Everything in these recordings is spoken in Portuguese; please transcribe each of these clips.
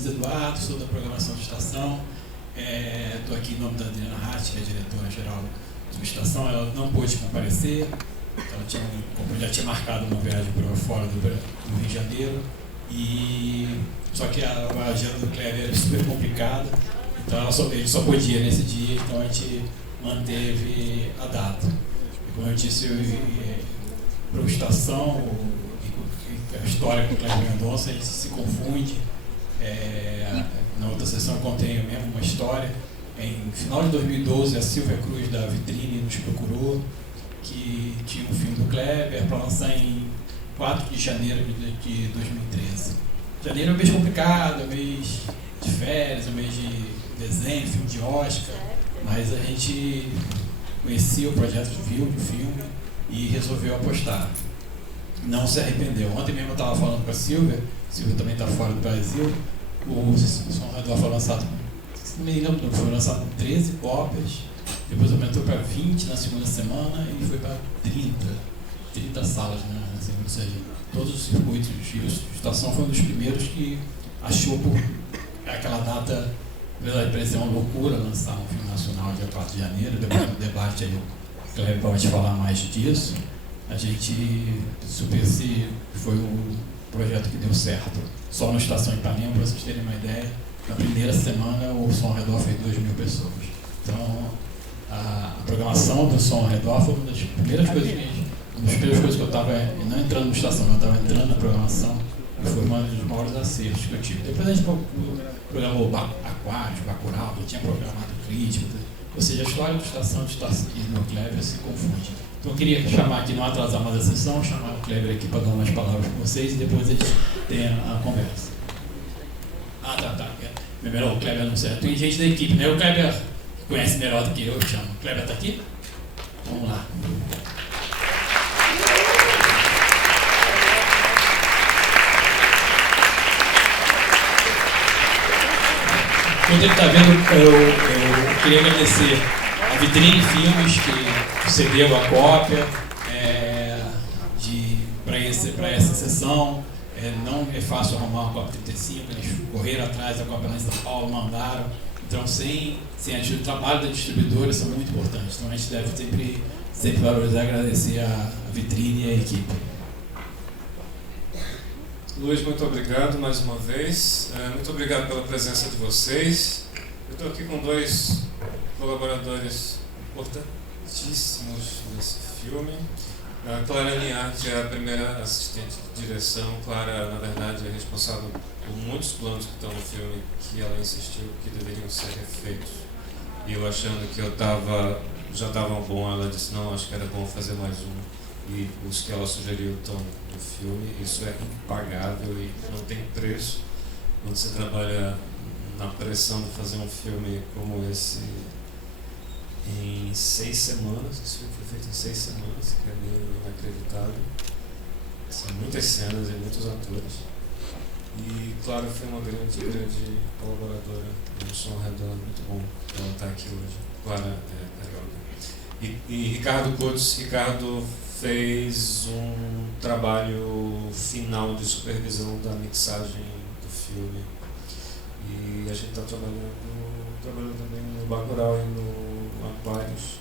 Luiz Eduardo, sou da programação de estação. Estou aqui em nome da Adriana Hart, que é a diretora-geral da estação. Ela não pôde comparecer, então já tinha marcado uma viagem para fora do Rio de Janeiro. Só que a agenda do Kleber era super complicada, então ele só podia nesse dia, então a gente manteve a data. E como eu disse, para a estação, a história com o Kleber Mendonça, a gente se confunde. Na outra sessão eu contei mesmo uma história. Em final de 2012, a Silvia Cruz da Vitrine nos procurou, que tinha um filme do Kleber para lançar em 4 de janeiro de 2013. Janeiro é um mês complicado, é um mês de férias, é um mês de desenho, filme de Oscar, mas a gente conhecia o projeto, viu o filme e resolveu apostar. Não se arrependeu. Ontem mesmo eu estava falando com a Silvia também está fora do Brasil. O Som Redor foi lançado, foi lançado com 13 cópias, depois aumentou para 20 na segunda semana e foi para 30 salas na segunda, ou seja, todos os circuitos. A estação foi um dos primeiros que achou por aquela data, apesar de parecer uma loucura lançar um filme nacional dia 4 de janeiro, depois do debate aí o Kleber pode falar mais disso. A gente foi o projeto que deu certo. Só na Estação Ipanema, para vocês terem uma ideia, na primeira semana o Som ao Redor fez 2.000 pessoas. Então, a programação do Som ao Redor foi uma das primeiras coisas que eu estava, não entrando na estação, eu estava entrando na programação, e foi um dos maiores acertos que eu tive. Depois a gente programou Aquários, Bacurau, eu tinha programado Crítico, ou seja, a história de estação e do Kleber se confunde. Então eu queria chamar aqui, não atrasar mais a sessão, chamar o Kleber aqui para dar umas palavras com vocês e depois a gente tem a conversa. Tá. Melhor, o Kleber não serve. Tem gente da equipe, né? O Kleber conhece melhor do que eu chamo. O Kleber está aqui? Vamos lá. Quando ele está vendo, eu queria agradecer a Vitrine Filmes, que cedeu a cópia para essa sessão. Não é fácil arrumar uma cópia 35, eles correram atrás da cópia lá em São Paulo, mandaram. Então, sem o trabalho da distribuidora, isso é muito importante. Então, a gente deve sempre valorizar e agradecer a Vitrine e a equipe. Luiz, muito obrigado mais uma vez. Muito obrigado pela presença de vocês. Eu estou aqui com 2 colaboradores importantíssimos nesse filme. A Clara Niarte é a primeira assistente de direção. Clara, na verdade, é responsável por muitos planos que estão no filme que ela insistiu que deveriam ser refeitos. E eu achando que já estavam bom, ela disse, não, acho que era bom fazer mais um. E os que ela sugeriu estão no filme. Isso é impagável e não tem preço quando você trabalha na pressão de fazer um filme como esse em 6 semanas. Esse filme foi feito em 6 semanas, que é meio inacreditável. São muitas cenas e muitos atores. E Clara foi uma grande colaboradora no Som ao Redor. Muito bom ela estar aqui hoje. Clara é carioca. E Ricardo Coutos. Ricardo fez um trabalho final de supervisão da mixagem do filme. E a gente está trabalhando também no Bacurau e no Aquários.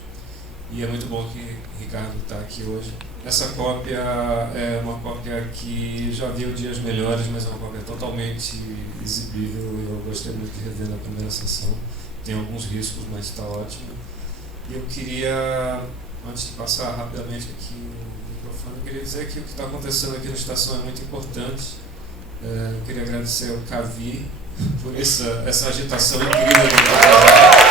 E é muito bom que Ricardo está aqui hoje. Essa cópia é uma cópia que já viu dias melhores, mas é uma cópia totalmente exibível. Eu gostei muito de rever na primeira sessão. Tem alguns riscos, mas está ótimo. E eu queria, antes de passar rapidamente aqui o microfone, eu queria dizer que o que está acontecendo aqui na estação é muito importante. Eu queria agradecer ao Cavi por essa agitação incrível do trabalho.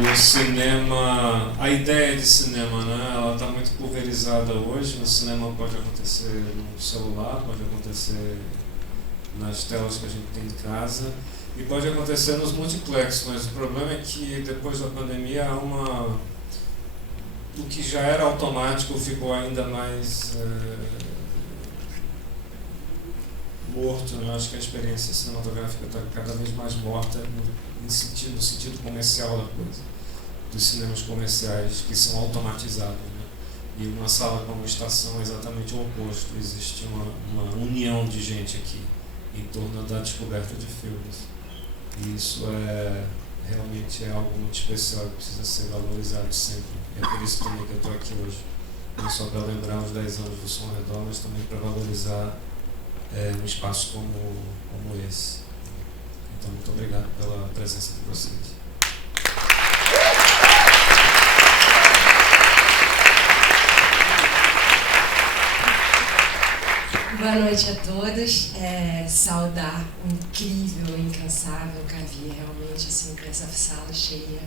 O cinema, a ideia de cinema, né, ela está muito pulverizada hoje. No cinema pode acontecer no celular, pode acontecer nas telas que a gente tem em casa e pode acontecer nos multiplex, mas o problema é que depois da pandemia há o que já era automático ficou ainda mais morto, né? Eu acho que a experiência cinematográfica está cada vez mais morta no sentido comercial da coisa, dos cinemas comerciais que são automatizados, né? E uma sala como a Estação é exatamente o oposto. Existe uma união de gente aqui em torno da descoberta de filmes. E isso realmente é algo muito especial que precisa ser valorizado sempre. E é por isso também que eu estou aqui hoje. Não só para lembrar os 10 anos do Som ao Redor, mas também para valorizar um espaço como esse. Então, muito obrigado pela presença de vocês. Boa noite a todos. Saudar o incrível, incansável Cavi, realmente, assim, com essa sala cheia.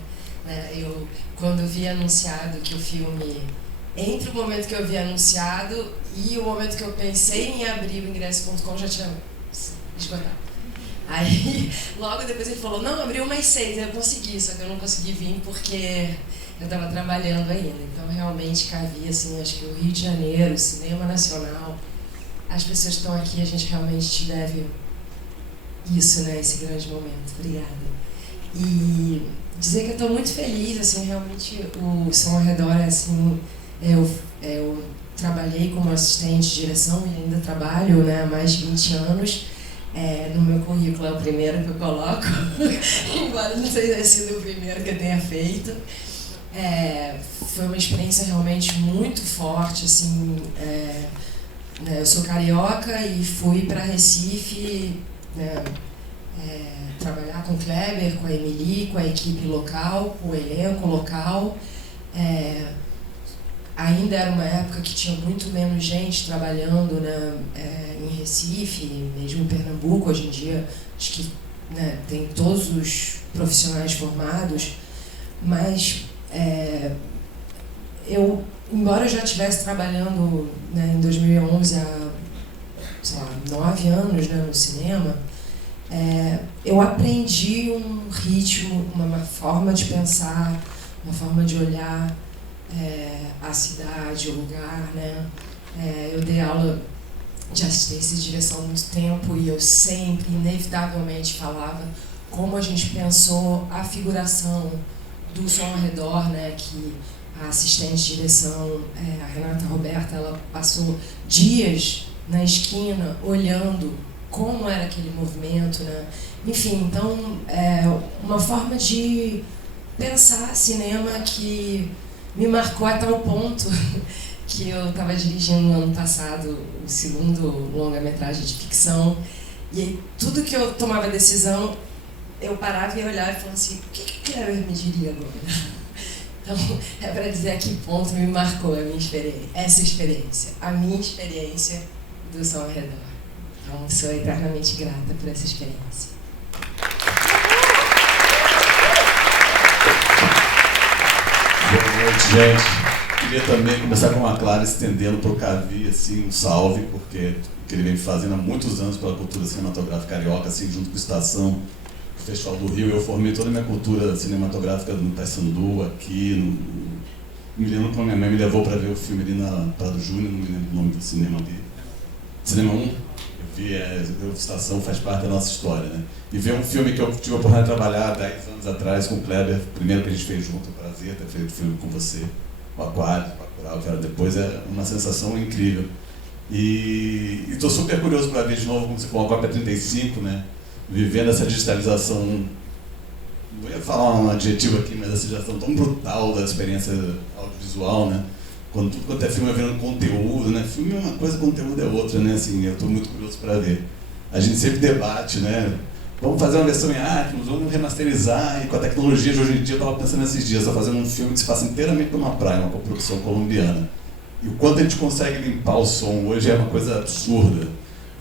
Eu, quando vi anunciado que o filme, entre o momento que eu vi anunciado e o momento que eu pensei em abrir o ingresso.com, já tinha esgotado. Aí, logo depois ele falou, não, abriu mais 6, eu consegui, só que eu não consegui vir porque eu estava trabalhando ainda. Então, realmente, Cavi, assim, acho que o Rio de Janeiro, o cinema nacional, as pessoas que estão aqui, a gente realmente te deve isso, né, esse grande momento. Obrigada. E dizer que eu estou muito feliz, assim, realmente o Som ao Redor, assim, eu trabalhei como assistente de direção e ainda trabalho, né, há mais de 20 anos. No meu currículo é o primeiro que eu coloco, embora não tenha sido o primeiro que eu tenha feito. Foi uma experiência realmente muito forte, assim, eu sou carioca e fui para Recife, né, trabalhar com o Kleber, com a Emily, com a equipe local, com o elenco local. Ainda era uma época que tinha muito menos gente trabalhando, né, em Recife, mesmo em Pernambuco. Hoje em dia, acho que, né, tem todos os profissionais formados, mas embora eu já estivesse trabalhando, né, em 2011 há, sei lá, 9 anos, né, no cinema, eu aprendi um ritmo, uma forma de pensar, uma forma de olhar a cidade, o lugar, né? Eu dei aula de assistência e direção há muito tempo e eu sempre, inevitavelmente, falava como a gente pensou a figuração do Som ao Redor, né? Que a assistente de direção, a Renata Roberta, ela passou dias na esquina olhando como era aquele movimento, né? Enfim, então, uma forma de pensar cinema que me marcou a tal ponto que eu estava dirigindo no ano passado o segundo longa-metragem de ficção, e aí, tudo que eu tomava decisão, eu parava e olhava e falava assim, o que o Kleber me diria agora? Então, para dizer a que ponto me marcou essa experiência, a minha experiência do Som ao Redor. Então, sou eternamente grata por essa experiência. Boa noite, gente. Queria também começar com uma Clara estendendo para o Cavi, assim, um salve, porque que ele vem fazendo há muitos anos pela cultura cinematográfica carioca, assim, junto com a Estação, o Festival do Rio. Eu formei toda a minha cultura cinematográfica no Paysandu, aqui. Me lembro quando minha mãe me levou para ver o filme ali na Prado Júnior, não me lembro o nome do cinema ali. Cinema 1. Eu vi, a Estação faz parte da nossa história, né? E ver um filme que eu tive a oportunidade de trabalhar há 10 anos atrás com o Kleber, primeiro que a gente fez junto, o prazer ter feito o filme com você, o Aquário, o Bacurau, que era depois, é uma sensação incrível. E estou super curioso para ver de novo, como você falou, a Copa 35, né? Vivendo essa digitalização, não ia falar um adjetivo aqui, mas essa digitalização tão brutal da experiência audiovisual, né? Quando tudo quanto é filme é vendo conteúdo, né? Filme é uma coisa, conteúdo é outra, né? Assim, eu estou muito curioso para ver. A gente sempre debate, né? Vamos fazer uma versão em Atmos, vamos remasterizar, e com a tecnologia de hoje em dia, eu estava pensando nesses dias, estou fazendo um filme que se passa inteiramente numa praia, uma coprodução colombiana. E o quanto a gente consegue limpar o som hoje é uma coisa absurda.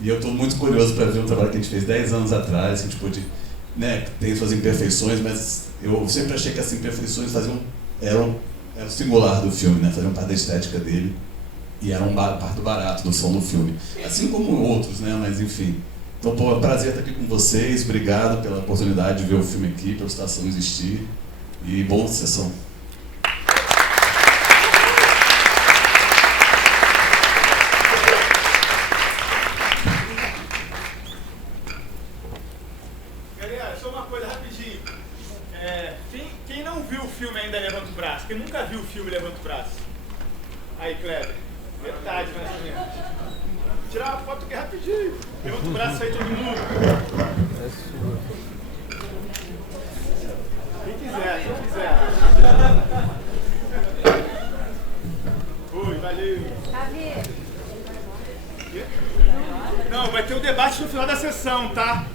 E eu estou muito curioso para ver um trabalho que a gente fez 10 anos atrás, que a gente pôde, né, tem suas imperfeições, mas eu sempre achei que as imperfeições eram o singular do filme, né, faziam parte da estética dele, e era parte do barato do som do filme. Assim como outros, né, mas enfim. Então, pô, é um prazer estar aqui com vocês, obrigado pela oportunidade de ver o filme aqui, pela Estação existir, e boa sessão. Galera, só uma coisa rapidinho. Quem não viu o filme ainda levanta o braço. Quem nunca viu o filme levanta o braço. Aí, Kleber. Metade, mais ou menos. Vou tirar uma foto aqui rapidinho. Levanta o braço aí, todo mundo. Quem quiser. Oi, valeu. Não, vai ter o debate no final da sessão, tá?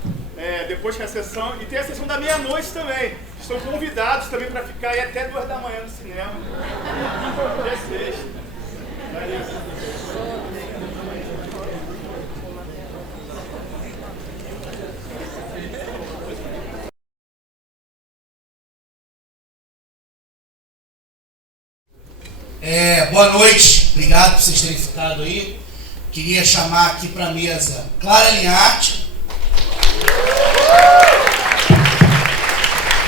Depois que a sessão... E tem a sessão da meia-noite também. Estão convidados também para ficar aí até 2 da manhã no cinema. Hoje é sexta. Valeu. Boa noite, obrigado por vocês terem ficado aí. Queria chamar aqui para a mesa Clara Linharte,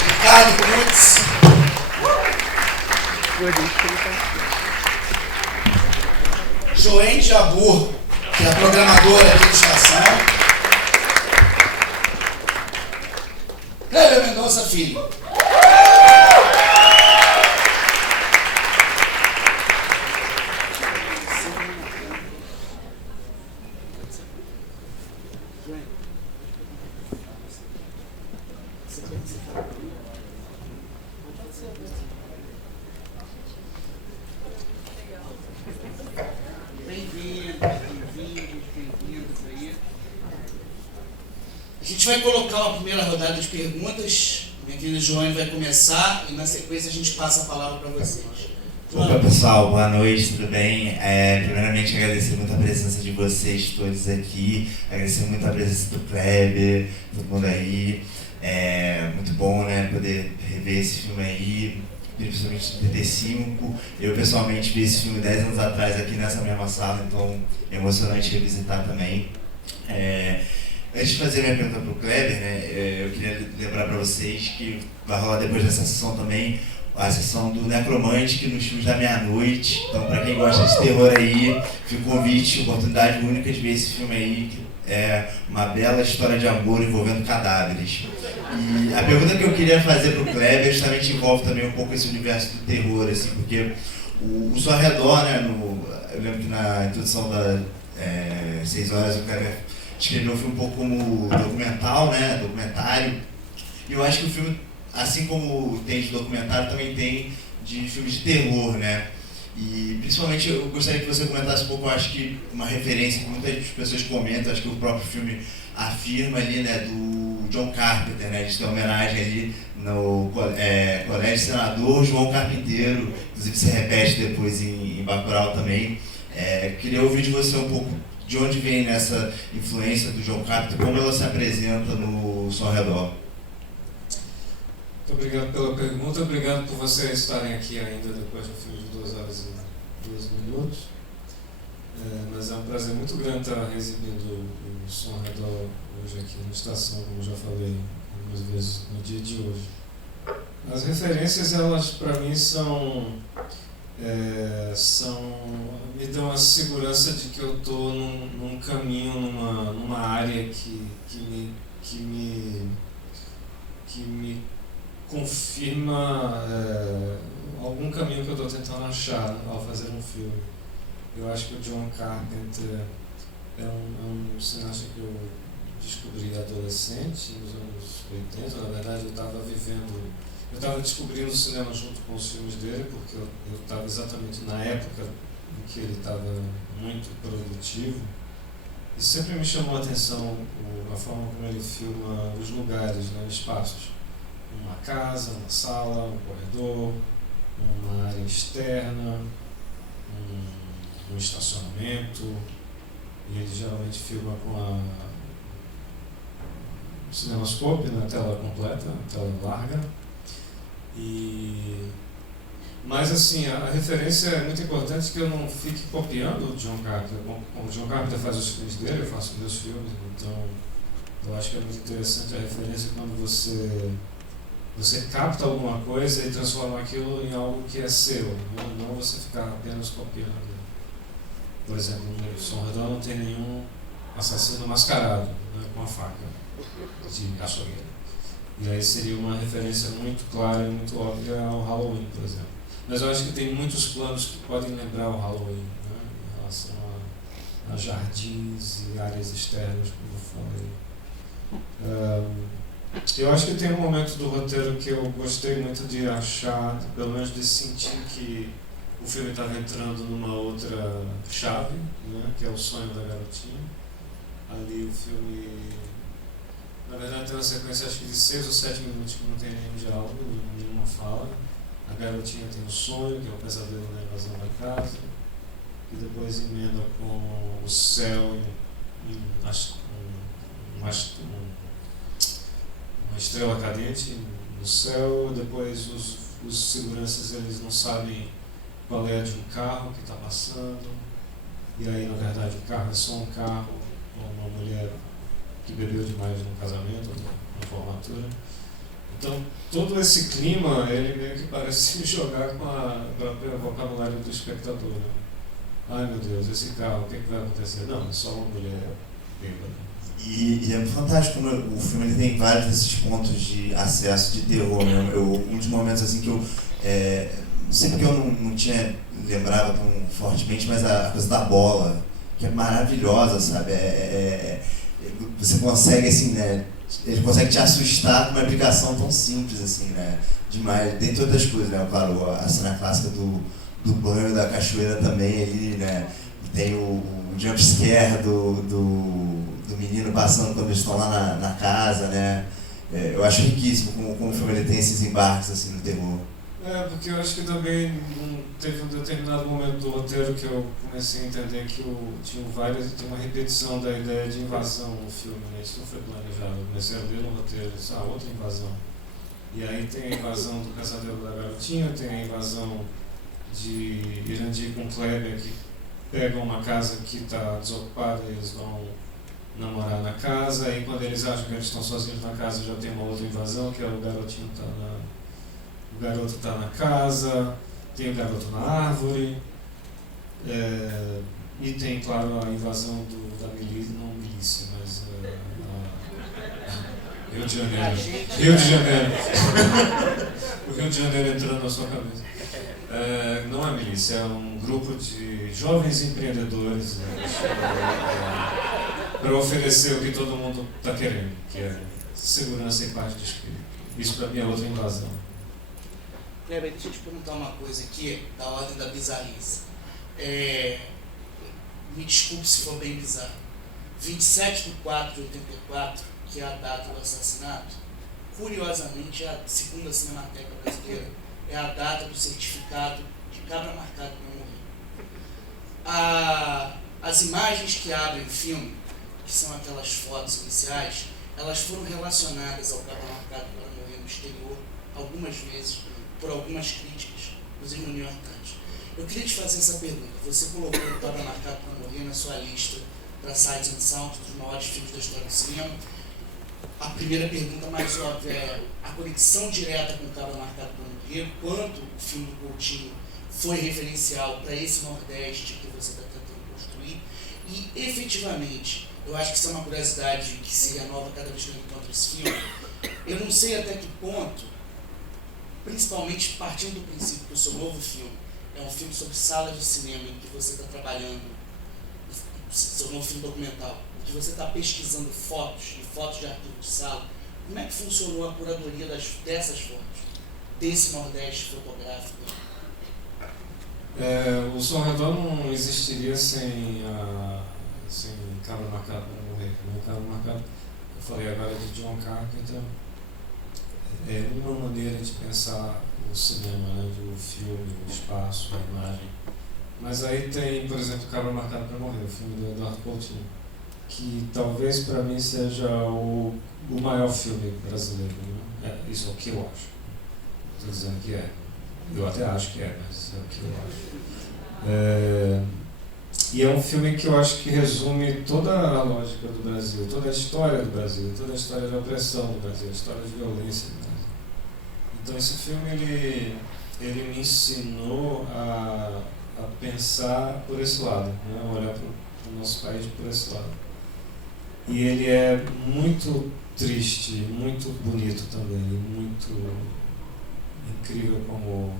Ricardo Kutz, Joene Jabur, que é a programadora aqui da estação, Kleber Mendonça Filho. A gente vai colocar uma primeira rodada de perguntas. Minha querida Joane vai começar e na sequência a gente passa a palavra para vocês. Opa, pessoal, boa noite, tudo bem? Primeiramente agradecer muito a presença de vocês todos aqui, agradecer muito a presença do Kleber, todo mundo aí. Muito bom, né, poder rever esse filme aí, principalmente do TT5. Eu pessoalmente vi esse filme 10 anos atrás aqui nessa mesma sala, então é emocionante revisitar também. Antes de fazer minha pergunta para o Kleber, né, eu queria lembrar para vocês que vai rolar depois dessa sessão também a sessão do Necromantic nos filmes da meia-noite. Então, para quem gosta de terror aí, fica o convite, oportunidade única de ver esse filme aí, que é uma bela história de amor envolvendo cadáveres. E a pergunta que eu queria fazer para o Kleber justamente envolve também um pouco esse universo do terror, assim, porque o seu arredor, né, eu lembro que na introdução da 6 horas o Kleber escreveu o filme um pouco como documental, né, documentário. E eu acho que o filme, assim como tem de documentário, também tem de filmes de terror, né? E principalmente eu gostaria que você comentasse um pouco, eu acho que uma referência que muitas pessoas comentam, acho que o próprio filme afirma ali, né, do John Carpenter, né? A gente tem homenagem ali no Colégio Senador João Carpinteiro, inclusive se repete depois em Bacurau também. Queria ouvir de você um pouco de onde vem essa influência do John Carpenter, como ela se apresenta no Som ao Redor. Muito obrigado pela pergunta, obrigado por vocês estarem aqui ainda depois do filme de 2 horas e 2 minutos. Mas é um prazer muito grande estar exibindo o Som ao Redor hoje aqui na estação, como já falei algumas vezes no dia de hoje. As referências, elas para mim me dão a segurança de que eu estou num caminho, numa área que me confirma algum caminho que eu estou tentando achar ao fazer um filme. Eu acho que o John Carpenter é um cineasta que eu descobri adolescente, nos anos 80. Na verdade, eu estava descobrindo o cinema junto com os filmes dele, porque eu estava exatamente na época em que ele estava muito produtivo. E sempre me chamou a atenção a forma como ele filma os lugares, né, os espaços. Uma casa, uma sala, um corredor, uma área externa, um estacionamento. E ele geralmente filma com o cinemascope na tela completa, na tela larga. Mas assim, a referência é muito importante, que eu não fique copiando o John Carpenter. Como o John Carpenter faz os filmes dele, eu faço meus filmes, então eu acho que é muito interessante a referência quando você capta alguma coisa e transforma aquilo em algo que é seu, não você ficar apenas copiando. Por exemplo, no Som ao Redor não tem nenhum assassino mascarado, né, com a faca de açougueiro. E aí seria uma referência muito clara e muito óbvia ao Halloween, por exemplo. Mas eu acho que tem muitos planos que podem lembrar o Halloween, né, em relação a jardins e áreas externas, como fora. Eu acho que tem um momento do roteiro que eu gostei muito de achar, pelo menos de sentir que o filme estava entrando numa outra chave, né, que é o sonho da garotinha. Ali o filme, na verdade, tem uma sequência acho que de 6 ou 7 minutos que não tem nenhum diálogo, nenhuma fala. A garotinha tem um sonho, que é o pesadelo na invasão da casa, e depois emenda com o céu uma estrela cadente no céu. Depois os seguranças eles não sabem qual é de um carro que está passando, e aí na verdade o carro é só um carro com uma mulher que bebeu demais num casamento, numa formatura. Então todo esse clima ele meio que parece jogar com a própria vocabulário do espectador, né? Ai meu Deus, esse carro, o que vai acontecer? Não, é só uma mulher bêbada. E é fantástico, né? O filme ele tem vários desses pontos de acesso de terror, né? Um dos momentos assim que eu não sei porque eu não tinha lembrava tão fortemente, mas a coisa da bola, que é maravilhosa, sabe? Você consegue assim, né? Ele consegue te assustar com uma aplicação tão simples assim, né? Demais, dentre outras coisas, né? Claro, a cena clássica do banho da cachoeira também ali, né? E tem o jumpscare do menino passando quando eles estão lá na casa, né? Eu acho riquíssimo como o filme ele tem esses embarques assim no terror. Porque eu acho que também teve um determinado momento do roteiro que eu comecei a entender que tinha uma repetição da ideia de invasão no filme, né? Isso não foi planejado. Eu comecei a ler no roteiro, disse, outra invasão. E aí tem a invasão do pesadelo da garotinha, tem a invasão de Irandir com Kleber, que pegam uma casa que está desocupada e eles vão namorar na casa, e quando eles acham que eles estão sozinhos na casa já tem uma outra invasão, que é o garotinho o garoto está na casa, tem o garoto na árvore, e tem, claro, a invasão da milícia, não milícia, mas Rio de Janeiro. O Rio de Janeiro entrando na sua cabeça. Não é milícia, é um grupo de jovens empreendedores para oferecer o que todo mundo está querendo, que é segurança e paz de espírito. Isso para mim é outra invasão. Kleber, deixa eu te perguntar uma coisa aqui, da ordem da bizarrice. Me desculpe se for bem bizarro. 27/4/84, que é a data do assassinato, curiosamente é a segunda Cinemateca brasileira, é a data do certificado de cabra marcado para morrer. As imagens que abrem o filme, que são aquelas fotos iniciais, elas foram relacionadas ao cabra marcado para morrer no exterior algumas vezes, por algumas críticas, inclusive no New York Times. Eu queria te fazer essa pergunta. Você colocou o Cabra Marcado para Morrer na sua lista para Sights and Sounds, dos maiores filmes da história do cinema. A primeira pergunta mais óbvia é a conexão direta com o Cabra Marcado para Morrer, quanto o filme do Coutinho foi referencial para esse Nordeste que você está tentando construir, e efetivamente, eu acho que isso é uma curiosidade que se renova cada vez que eu encontro esse filme. Eu não sei até que ponto, principalmente partindo do princípio que o seu novo filme é um filme sobre sala de cinema em que você está trabalhando, seu novo filme documental, em que você está pesquisando fotos de arquivo de sala, como é que funcionou a curadoria dessas fotos, desse Nordeste fotográfico? O Som Redor não existiria sem Cabra Marcado para Morrer. O Cabra Marcado, eu falei agora de John Carpenter, é uma maneira de pensar o cinema, né? O filme, o espaço, a imagem. Mas aí tem, por exemplo, Cabra Marcado para Morrer, o filme do Eduardo Coutinho, que talvez para mim seja o maior filme brasileiro. Né? Isso é o que eu acho. Estou dizendo que é. Eu até acho que é, mas é o que eu acho. E é um filme que eu acho que resume toda a lógica do Brasil, toda a história do Brasil, toda a história da opressão do Brasil, a história de violência do Brasil. Então esse filme ele me ensinou a pensar por esse lado, né? Olhar para o nosso país por esse lado. E ele é muito triste, muito bonito também, muito incrível como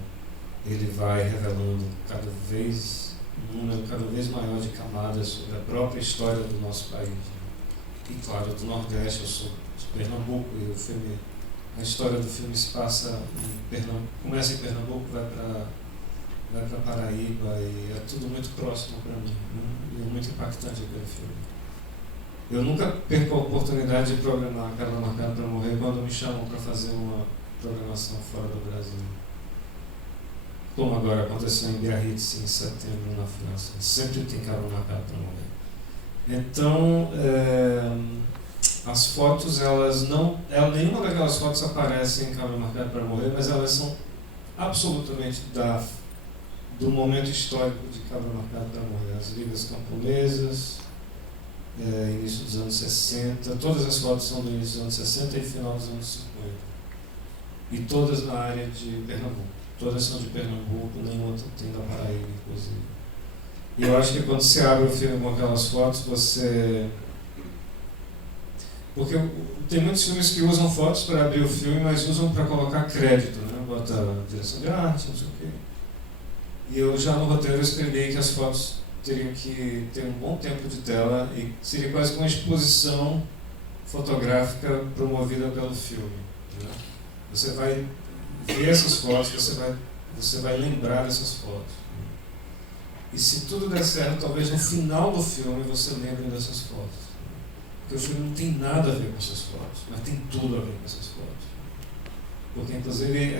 ele vai revelando cada vez um número cada vez maior de camadas sobre a própria história do nosso país. E claro, do Nordeste, eu sou de Pernambuco e a história do filme se passa em Pernambuco, começa em Pernambuco, vai para Paraíba e é tudo muito próximo para mim, e é muito impactante aquele filme. Eu nunca perco a oportunidade de programar Cabra Marcada para Morrer quando me chamam para fazer uma programação fora do Brasil. Como agora aconteceu em Biarritz em setembro na França. Sempre tem Cabra Marcada para Morrer. Então, as fotos, nenhuma daquelas fotos aparece em Cabra Marcada para Morrer, mas elas são absolutamente do momento histórico de Cabra Marcada para Morrer. As ligas camponesas, início dos anos 60, todas as fotos são do início dos anos 60 e final dos anos 50. E todas na área de Pernambuco. Todas são de Pernambuco, nenhuma tem da Paraíba, inclusive. E eu acho que quando você abre o filme com aquelas fotos, porque tem muitos filmes que usam fotos para abrir o filme, mas usam para colocar crédito, né? Bota direção de arte, não sei o quê. E eu já no roteiro escrevi que as fotos teriam que ter um bom tempo de tela e seria quase como uma exposição fotográfica promovida pelo filme. Né? Você vai ver essas fotos, você vai lembrar dessas fotos. E se tudo der certo, talvez no final do filme você lembre dessas fotos. Porque o filme não tem nada a ver com essas fotos, mas tem tudo a ver com essas fotos. Porque inclusive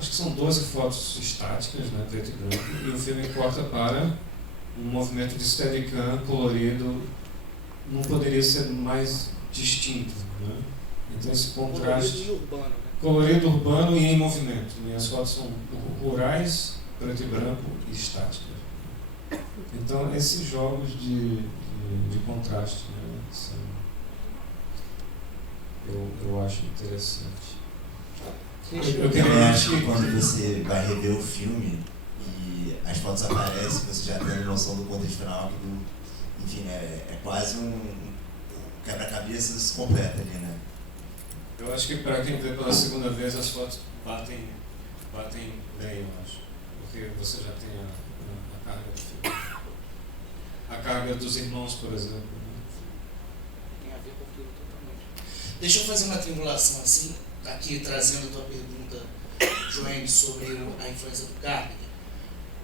acho que são 12 fotos estáticas, né, preto e branco, e o filme corta para um movimento de steadicam colorido, não poderia ser mais distinto, né? Então esse contraste colorido urbano e em movimento. Minhas fotos são rurais, preto e branco e estáticas. Então esses jogos de contraste, né, eu acho interessante. Eu acho que quando você vai rever o filme e as fotos aparecem, você já tem a noção do contexto final, que, enfim, é quase um quebra-cabeças completo ali, né? Eu acho que para quem vê pela segunda vez as fotos batem bem, eu acho. Porque você já tem a carga do filme. A carga dos irmãos, por exemplo. Né? Tem a ver com aquilo totalmente. Deixa eu fazer uma triangulação assim, aqui trazendo a tua pergunta, Joane, sobre a influência do Carpenter.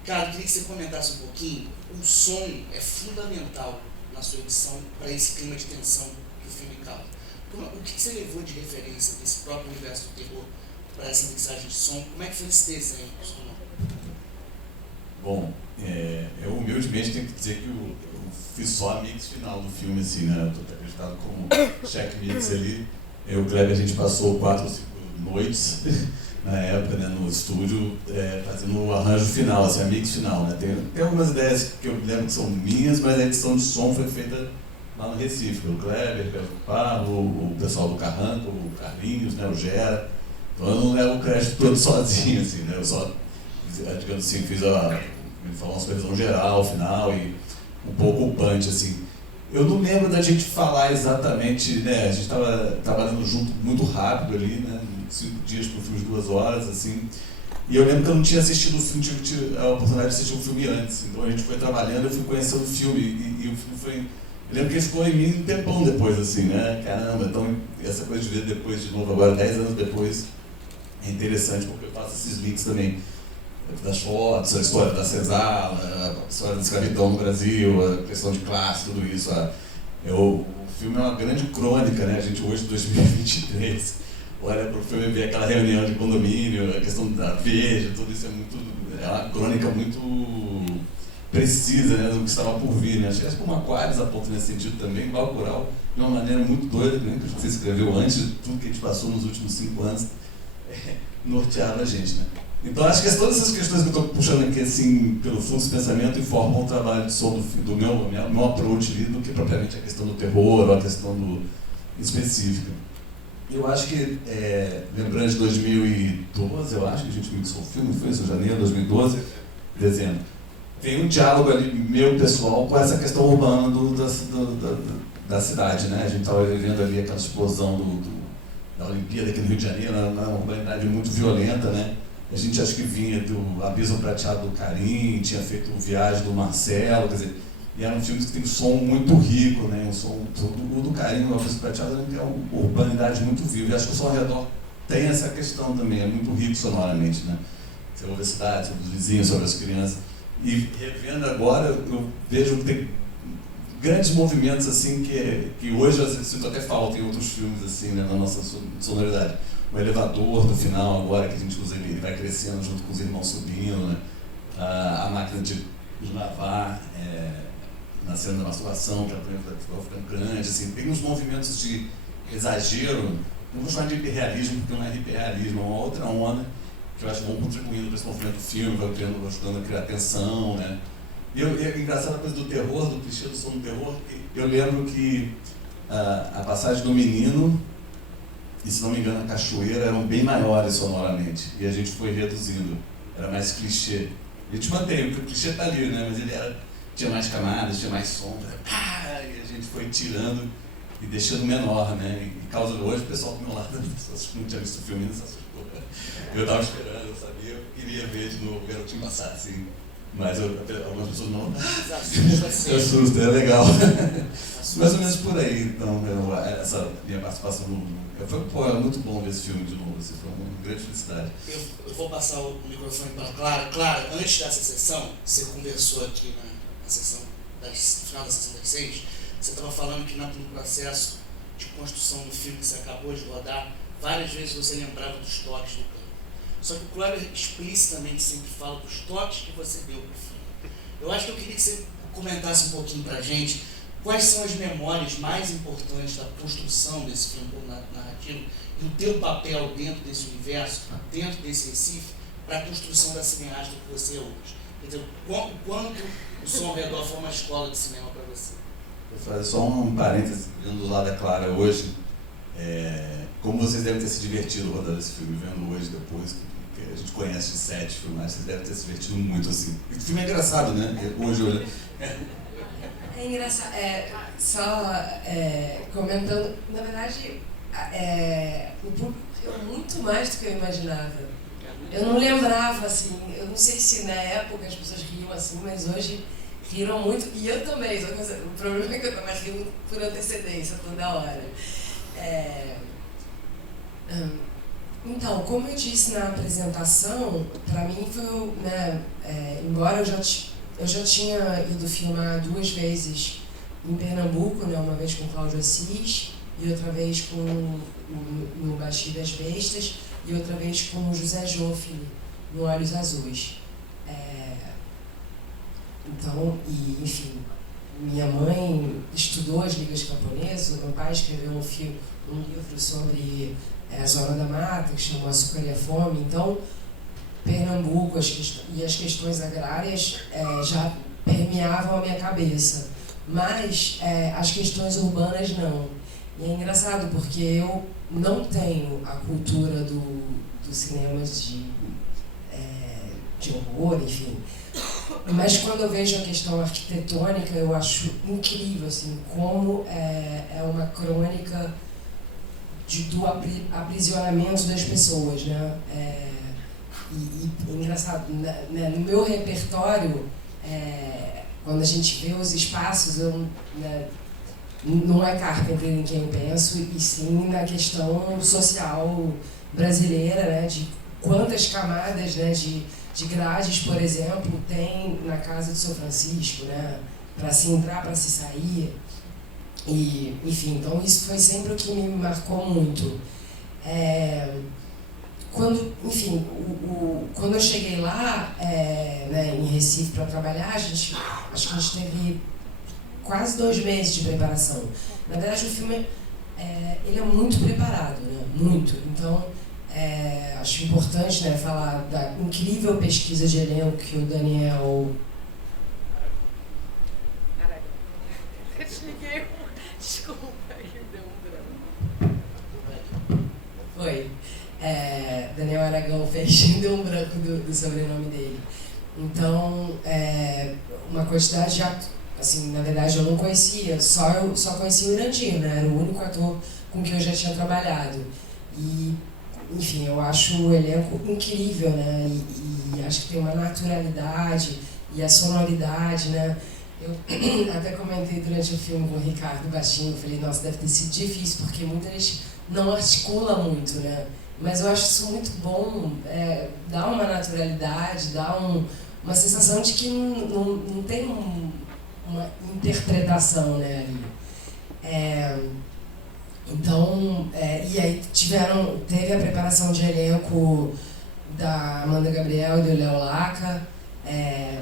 Cara, queria que você comentasse um pouquinho. O som é fundamental na sua edição para esse clima de tensão que o filme causa. O que você levou de referência desse próprio universo do terror para essa mixagem de som? Como é que foi esse desenho? Bom, eu humildemente tenho que dizer que eu fiz só a mix final do filme, assim, né? Eu estou acreditado como check mix ali. Eu e o Kleber, a gente passou 4 ou 5 noites na época, né, no estúdio, fazendo o arranjo final, assim, a mix final, né? Tem algumas ideias que eu lembro que são minhas, mas a edição de som foi feita lá no Recife, pelo Kleber, pelo Pablo, o pessoal do Carranco, o Carlinhos, né, o Gera. Então eu não levo o crédito todo sozinho, assim, né? Eu só, digamos assim, fiz uma supervisão geral, final, e um pouco o punch, assim. Eu não lembro da gente falar exatamente, né? A gente estava trabalhando junto muito rápido ali, né? 5 dias para o filme de 2 horas, assim. E eu lembro que eu não tinha assistido o filme, tive a oportunidade de assistir o filme antes. Então a gente foi trabalhando, eu fui conhecendo o filme, e o filme foi... Eu lembro que ele ficou em mim um tempão depois, assim, né? Caramba, então essa coisa de ver depois de novo, agora 10 anos depois, é interessante porque eu faço esses links também. Das fotos, a história da senzala, a história da escravidão no Brasil, a questão de classe, tudo isso. O filme é uma grande crônica, né? A gente hoje, em 2023, olha para o filme e vê aquela reunião de condomínio, a questão da Veja, tudo isso é uma crônica muito precisa, né, do que estava por vir, né? Acho que como Aquários aponta nesse sentido também, Bacurau, de uma maneira muito doida, né, que você escreveu antes de tudo que a gente passou nos últimos 5 anos, norteava a gente, né? Então acho que todas essas questões que eu estou puxando aqui, assim, pelo fluxo de pensamento, informam o trabalho de som do meu approach ali, do que propriamente a questão do terror ou a questão específica. Eu acho que, lembrando de 2012, eu acho que a gente mixou o filme, foi isso, janeiro de 2012, dezembro. Tem um diálogo ali, meu pessoal, com essa questão urbana da cidade, né? A gente estava vivendo ali aquela explosão da Olimpíada aqui no Rio de Janeiro, uma urbanidade muito violenta, né? A gente acho que vinha do Abismo Prateado do Carim, tinha feito o Viagem do Marcelo, quer dizer, e eram filmes que tem um som muito rico, né? Um som, o do Carim, o Abismo Prateado, é uma urbanidade muito viva. E acho que o Som ao Redor tem essa questão também, é muito rico sonoramente, né? Você ouve a cidade, sobre os vizinhos, sobre as crianças. E revendo agora, eu vejo que tem grandes movimentos assim que hoje eu sinto até falta em outros filmes assim, né, na nossa sonoridade. O elevador no final agora que a gente usa, ele vai crescendo junto com os irmãos subindo, né? A máquina de lavar, na cena da masturbação, que a plena vai ficando grande, assim, tem uns movimentos de exagero, não vou chamar de hiperrealismo porque não é hiperrealismo, é uma outra onda que eu acho que vão contribuindo para esse movimento do filme, vai ajudando a criar tensão, né? E é engraçado a coisa do terror, do clichê do som do terror. Eu lembro que a passagem do menino, e se não me engano a cachoeira, eram bem maiores sonoramente, e a gente foi reduzindo, era mais clichê. A gente mantém, porque o clichê está ali, né? Mas ele tinha mais camadas, tinha mais som, e a gente foi tirando e deixando menor, né? E causa hoje o pessoal do meu lado, as pessoas que não tinham visto o filme ainda se assustou. Eu estava esperando, eu sabia, eu queria ver de novo o garotinho passar assim. Mas algumas pessoas não. Se assusta, é legal. Mais ou menos por aí, então, essa minha participação foi muito bom ver esse filme de novo, assim, foi uma grande felicidade. Eu vou passar o microfone para a Clara. Clara, antes dessa sessão, você conversou aqui na sessão no final da sessão das 6, você estava falando que no processo de construção do filme que você acabou de rodar, várias vezes você lembrava dos toques do campo. Só que o Kleber explicitamente sempre fala dos toques que você deu para o filme. Eu acho que eu queria que você comentasse um pouquinho para a gente quais são as memórias mais importantes da construção desse filme narrativo e o teu papel dentro desse universo, dentro desse Recife, para a construção da cineasta que você é hoje. Quer dizer, quanto o Som ao Redor foi uma escola de cinema para você? Vou fazer só um parênteses, vendo do lado da Clara hoje. Como vocês devem ter se divertido rodando esse filme, vendo hoje, depois, que a gente conhece de 7 filmagens, vocês devem ter se divertido muito, assim. E o filme é engraçado, né? Hoje. É engraçado, comentando, na verdade, o público riu muito mais do que eu imaginava. Eu não lembrava, assim, eu não sei se na época as pessoas riam assim, mas hoje riram muito, e eu também, o problema é que eu estava rindo por antecedência, toda hora. Então, como eu disse na apresentação, para mim foi, né, embora eu já tinha ido filmar 2 vezes em Pernambuco, né, uma vez com o Cláudio Assis e outra vez no Baixio das Bestas e outra vez com o José Joffre no Olhos Azuis. Então, enfim, minha mãe estudou as línguas camponesas, meu pai escreveu um livro sobre a Zona da Mata, que chama Açúcar e a Fome. Então, Pernambuco e as questões agrárias já permeavam a minha cabeça, mas as questões urbanas não. E é engraçado porque eu não tenho a cultura do cinema de horror, enfim. Mas quando eu vejo a questão arquitetônica, eu acho incrível, assim, como é uma crônica do aprisionamento das pessoas, né? E engraçado, né, no meu repertório, quando a gente vê os espaços, não é Carpenter em quem eu penso, e sim na questão social brasileira, né, de quantas camadas, né, de grades, por exemplo, tem na casa do São Francisco, né, para se entrar, para se sair. E, enfim, então isso foi sempre o que me marcou muito. Quando eu cheguei lá, né, em Recife para trabalhar, acho que a gente teve quase 2 meses de preparação. Na verdade, o filme ele é muito preparado, né? Muito. Então, acho importante, né, falar da incrível pesquisa de elenco que o Daniel... Desculpa, que deu um branco. Foi. Daniel Aragão fez, deu um branco do sobrenome dele. Então, uma quantidade de assim, na verdade eu não conhecia, eu só conhecia o Irandir, né? Era o único ator com quem eu já tinha trabalhado. E, enfim, eu acho o elenco incrível, né? E acho que tem uma naturalidade e a sonoridade, né? Eu até comentei durante o filme com o Ricardo baixinho, falei, nossa, deve ter sido difícil, porque muitas não articulam muito, né? Mas eu acho isso muito bom, dá uma naturalidade, dá uma sensação de que não tem uma interpretação, né, ali. Então, e aí teve a preparação de elenco da Amanda Gabriel e do Léo Laca.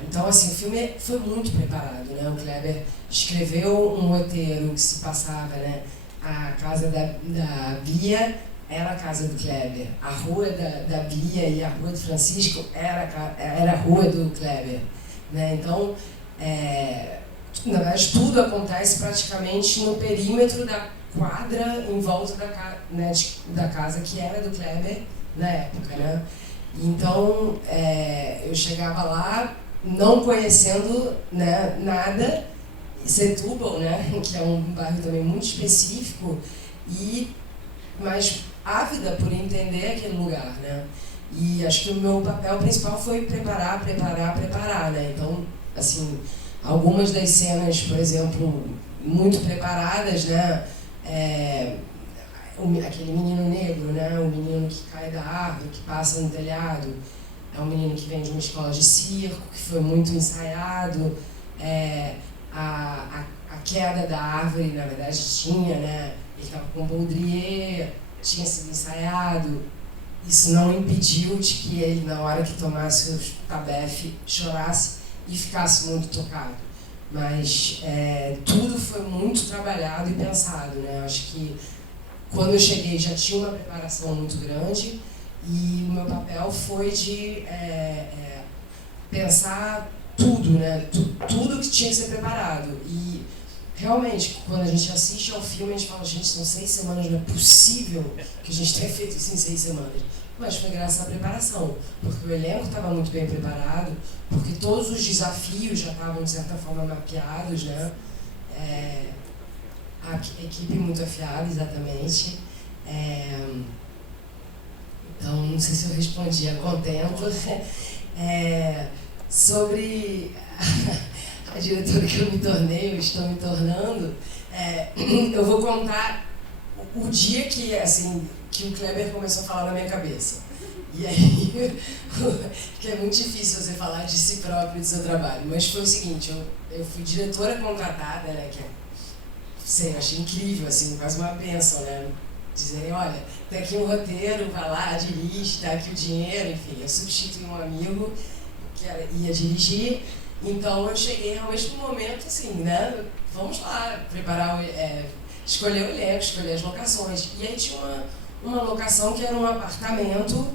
Então, assim, o filme foi muito preparado, né? O Kleber escreveu um roteiro que se passava, né? A casa da Bia era a casa do Kleber. A rua da Bia e a rua do Francisco era a rua do Kleber, né? Então, na verdade, tudo acontece praticamente no perímetro da quadra em volta da casa que era do Kleber na época, né? Então, eu chegava lá não conhecendo, né, nada, Setúbal, né, que é um bairro também muito específico, mas ávida por entender aquele lugar, né? E acho que o meu papel principal foi preparar, né? Então, assim, algumas das cenas, por exemplo, muito preparadas, né? Aquele menino negro, né? O menino que cai da árvore, que passa no telhado, é um menino que vem de uma escola de circo, que foi muito ensaiado. A queda da árvore, na verdade, tinha, né? Ele estava com baudrier, tinha sido ensaiado. Isso não impediu de que ele, na hora que tomasse o tabefe, chorasse e ficasse muito tocado. Mas tudo foi muito trabalhado e pensado, né? Acho que quando eu cheguei já tinha uma preparação muito grande e o meu papel foi de pensar tudo, né? Tudo que tinha que ser preparado. E realmente, quando a gente assiste ao filme, a gente fala, gente, são 6 semanas, não é possível que a gente tenha feito isso em 6 semanas. Mas foi graças à preparação, porque o elenco estava muito bem preparado, porque todos os desafios já estavam, de certa forma, mapeados, né? A equipe muito afiada, exatamente. Então, não sei se eu respondi a contento. Sobre a diretora que eu me tornei, eu estou me tornando, eu vou contar o dia que, assim, que o Kleber começou a falar na minha cabeça. E aí, que é muito difícil você falar de si próprio e do seu trabalho. Mas foi o seguinte, eu fui diretora contratada, né, que eu achei incrível, assim, quase uma bênção, né? Dizerem, olha, tá aqui um roteiro, vai lá, dirige, tá aqui o dinheiro, enfim, eu substituí um amigo que ia dirigir. Então eu cheguei realmente num momento assim, né? Vamos lá, preparar, escolher o elenco, escolher as locações. E aí tinha uma locação que era um apartamento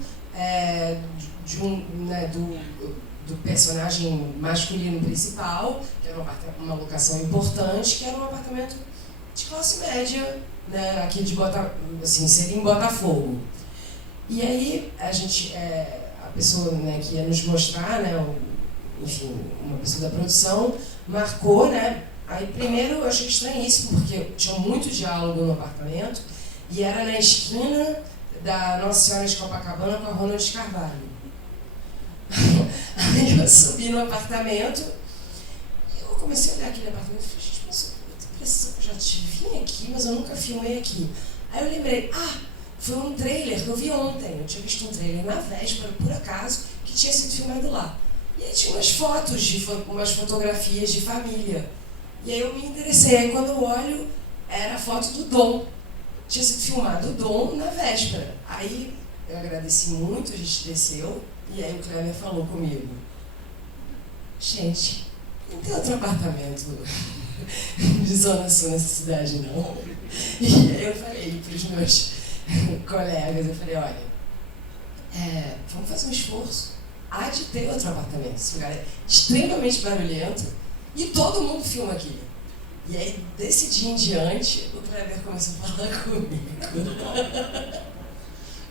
do personagem masculino principal, que era uma locação importante, que era um apartamento de classe média, né? Aqui seria em Botafogo. E aí a pessoa, né, que ia nos mostrar, né, enfim, uma pessoa da produção, marcou, né? Aí primeiro eu achei estranhíssimo, porque tinha muito diálogo no apartamento e era na esquina da Nossa Senhora de Copacabana com a Ronald de Carvalho. Aí eu subi no apartamento e eu comecei a olhar aquele apartamento e falei, gente, mas eu já vim aqui, mas eu nunca filmei aqui. Aí eu lembrei, foi um trailer que eu vi ontem, eu tinha visto um trailer na véspera, por acaso, que tinha sido filmado lá. E aí tinha umas fotos, umas fotografias de família. E aí eu me interessei, aí quando eu olho, era a foto do Dom. Tinha sido filmado o Dom na véspera. Aí eu agradeci muito, a gente desceu, e aí o Kleber falou comigo, gente, não tem outro apartamento de Zona Sul nessa cidade, não? E aí eu falei para os meus colegas, eu falei, olha, vamos fazer um esforço. Há de ter outro apartamento. Esse lugar é extremamente barulhento e todo mundo filma aqui. E aí, desse dia em diante, o Kleber começou a falar comigo.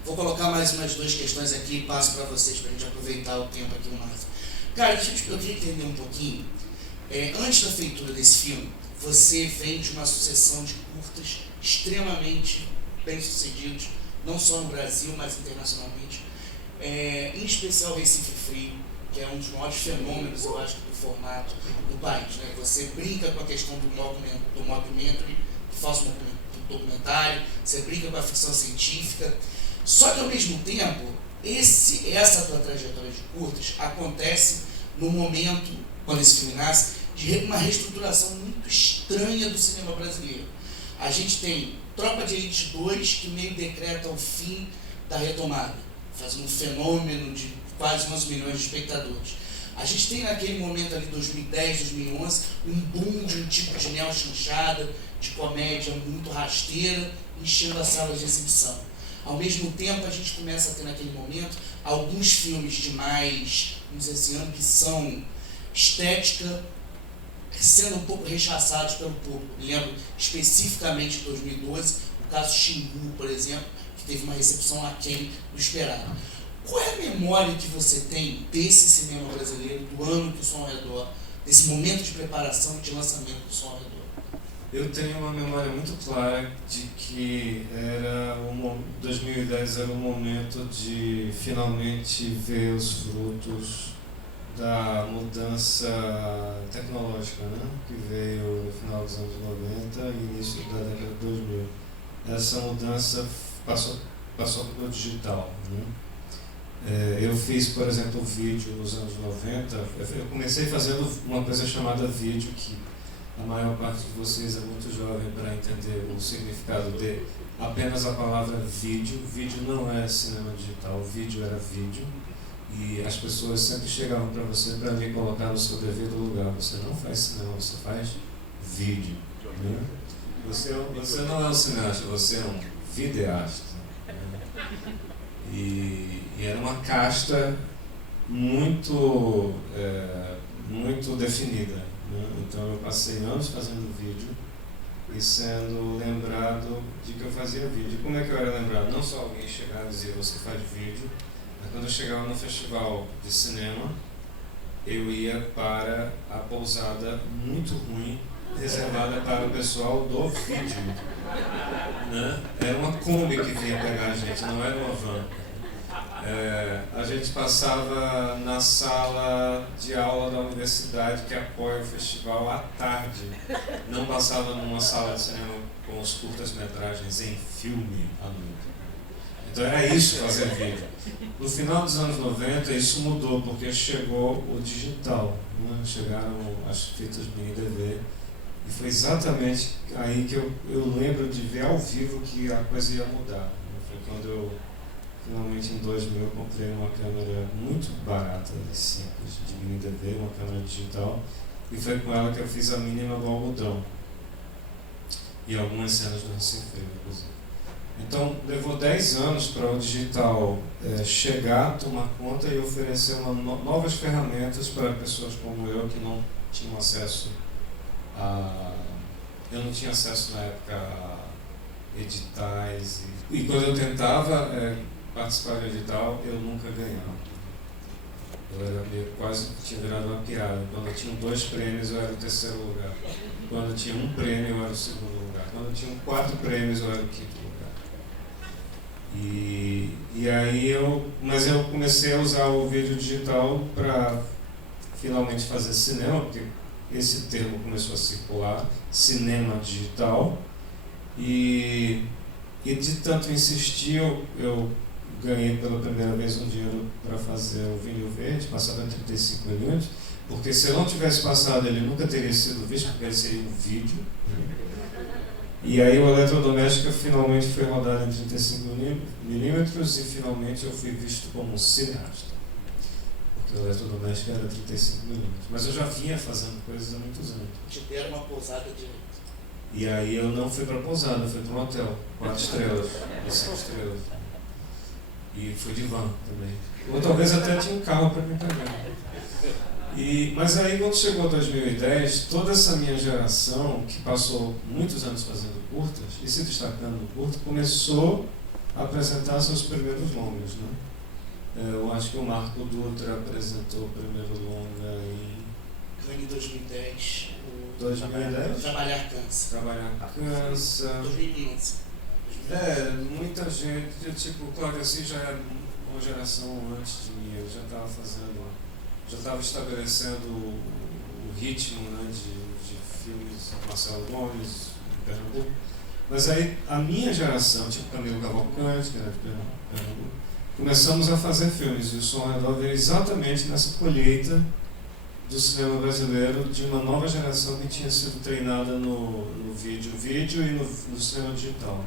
Vou colocar mais umas 2 questões aqui e passo para vocês, para a gente aproveitar o tempo aqui o máximo. Cara, eu queria entender um pouquinho. Antes da feitura desse filme, você vem de uma sucessão de curtas extremamente bem-sucedidos, não só no Brasil, mas internacionalmente. Em especial Recife Frio, que é um dos maiores fenômenos, eu acho, do formato do país. Né? Você brinca com a questão do mockumentary, do falso documentário, você brinca com a ficção científica. Só que, ao mesmo tempo, essa tua trajetória de curtas acontece no momento, quando esse filme nasce, de uma reestruturação muito estranha do cinema brasileiro. A gente tem Tropa de Elite 2, que meio decreta o fim da retomada, fazendo um fenômeno de quase 11 milhões de espectadores. A gente tem naquele momento ali, 2010, 2011, um boom de um tipo de neochanchada, de comédia muito rasteira, enchendo as salas de exibição. Ao mesmo tempo, a gente começa a ter naquele momento alguns filmes de mais, vamos dizer assim, ambição estética, sendo um pouco rechaçados pelo público. Me lembro especificamente de 2012, o caso Xingu, por exemplo, que teve uma recepção aquém do esperado. Qual é a memória que você tem desse cinema brasileiro, do ano que o Som ao Redor, desse momento de preparação e de lançamento do Som ao Redor? Eu tenho uma memória muito clara de que 2010 era o momento de finalmente ver os frutos da mudança tecnológica, né? Que veio no final dos anos 90 e início da década de 2000. Essa mudança passou para o digital, né? Eu fiz, por exemplo, vídeo nos anos 90. Eu comecei fazendo uma coisa chamada vídeo, que a maior parte de vocês é muito jovem para entender o significado de apenas a palavra vídeo. Vídeo não é cinema digital, vídeo era vídeo. E as pessoas sempre chegavam para você para lhe colocar no seu devido lugar. Você não faz cinema, você faz vídeo. Né? Você não é um cineasta, você é um videasta. Né? E era uma casta muito definida. Né? Então eu passei anos fazendo vídeo e sendo lembrado de que eu fazia vídeo. Como é que eu era lembrado? Não só alguém chegar e dizer você faz vídeo, mas quando eu chegava no festival de cinema, eu ia para a pousada muito ruim, reservada para o pessoal do vídeo. Né? Era uma Kombi que vinha pegar a gente, não era uma van. A gente passava na sala de aula da universidade que apoia o festival à tarde. Não passava numa sala de cinema com os curtas-metragens em filme à noite. Então era isso fazer vídeo. No final dos anos 90 isso mudou, porque chegou o digital, né? Chegaram as fitas mini DV. E foi exatamente aí que eu lembro de ver ao vivo que a coisa ia mudar. Foi quando eu, finalmente em 2000, comprei uma câmera muito barata, simples, de mini DV, uma câmera digital, e foi com ela que eu fiz a Mínima do Algodão. E algumas cenas do Recife, inclusive. Então, levou 10 anos para o digital chegar, tomar conta e oferecer novas ferramentas para pessoas como eu que não tinham acesso a... Eu não tinha acesso na época a editais. E quando eu tentava participar do edital, eu nunca ganhava. Eu era quase tinha virado uma piada. Quando eu tinha 2 prêmios, eu era o 3º lugar. Quando eu tinha 1 prêmio, eu era o 2º lugar. Quando eu tinha 4 prêmios, eu era o 5º lugar. E aí mas eu comecei a usar o vídeo digital para finalmente fazer cinema, porque esse termo começou a circular, cinema digital, e de tanto insistir, eu ganhei pela primeira vez um dinheiro para fazer o Vinil Verde, passado em 35mm, porque se eu não tivesse passado ele nunca teria sido visto, porque ele seria um vídeo. E aí o Eletrodoméstica finalmente foi rodado em 35mm e finalmente eu fui visto como um cineasta. Porque o Eletrodoméstica era 35mm. Mas eu já vinha fazendo coisas há muitos anos. Te deram uma pousada direito. E aí eu não fui para a pousada, eu fui para um hotel, 4 estrelas, 5 estrelas. E fui de van também. Ou talvez até tinha um carro para me pegar. Mas aí quando chegou 2010, toda essa minha geração, que passou muitos anos fazendo curtas e se destacando no curto, começou a apresentar seus primeiros longos, né? Eu acho que o Marco Dutra apresentou o primeiro longa em Cannes 2010. 2010? Trabalhar Cansa. Trabalhar Cansa. 2011. Muita gente, tipo, claro, assim já é uma geração antes de mim, eu já estava estabelecendo o ritmo, né, de filmes, Marcelo Gomes, em Pernambuco. Mas aí a minha geração, tipo Camilo Cavalcante, que era de Pernambuco, começamos a fazer filmes, e o Som ao Redor veio exatamente nessa colheita do cinema brasileiro, de uma nova geração que tinha sido treinada no vídeo e no cinema digital.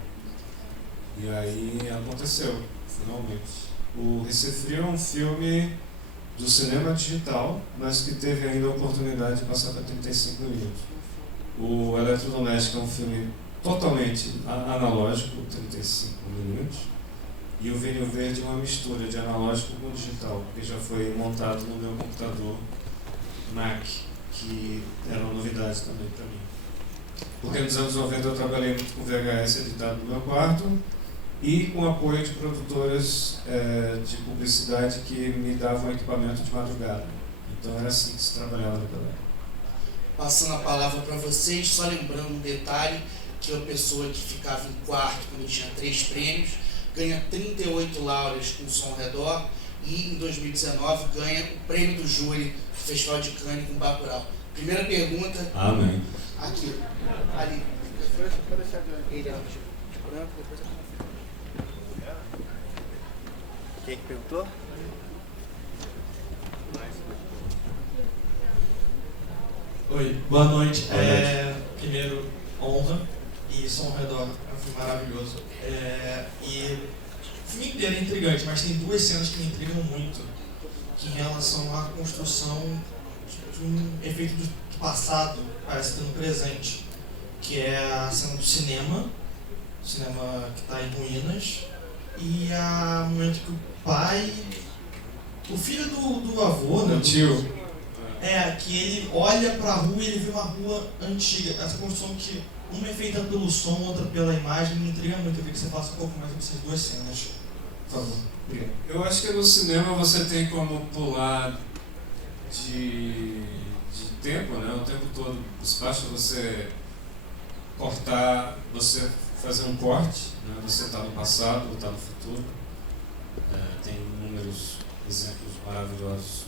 E aí aconteceu, finalmente. O Recife Frio é um filme do cinema digital, mas que teve ainda a oportunidade de passar para 35mm. O Eletrodoméstico é um filme totalmente analógico, 35mm. E o Vinil Verde é uma mistura de analógico com digital, que já foi montado no meu computador Mac, que era uma novidade também para mim. Porque nos anos 90 eu trabalhei muito com VHS editado no meu quarto e com apoio de produtoras de publicidade que me davam equipamento de madrugada. Então era assim que se trabalhava naquela época. Passando a palavra para vocês, só lembrando um detalhe, que a pessoa que ficava em quarto quando tinha 3 prêmios, ganha 38 laureas com o Som ao Redor e em 2019 ganha o prêmio do júri do Festival de Cannes com Bacurau. Primeira pergunta. Amém. Aqui, ali. Ele é de branco, depois eu começo. Quem que perguntou? Oi, boa noite. Primeiro, honra, e Som ao Redor é um filme maravilhoso. E o filme inteiro é intrigante, mas tem 2 cenas que me intrigam muito, que em relação à construção de um efeito do passado, parece ter no presente, que é a cena do cinema que está em ruínas, e o momento que o pai, o filho do avô, né, O tio. que ele olha pra rua e ele vê uma rua antiga. Essa construção que uma é feita pelo som, outra pela imagem, me intriga muito. Eu queria que você falasse um pouco mais sobre essas 2 cenas, por favor. Obrigado. Eu acho que no cinema você tem como pular de tempo, né? O tempo todo. Basta você cortar, você fazer um corte, né? Você está no passado ou está no futuro. Tem inúmeros exemplos maravilhosos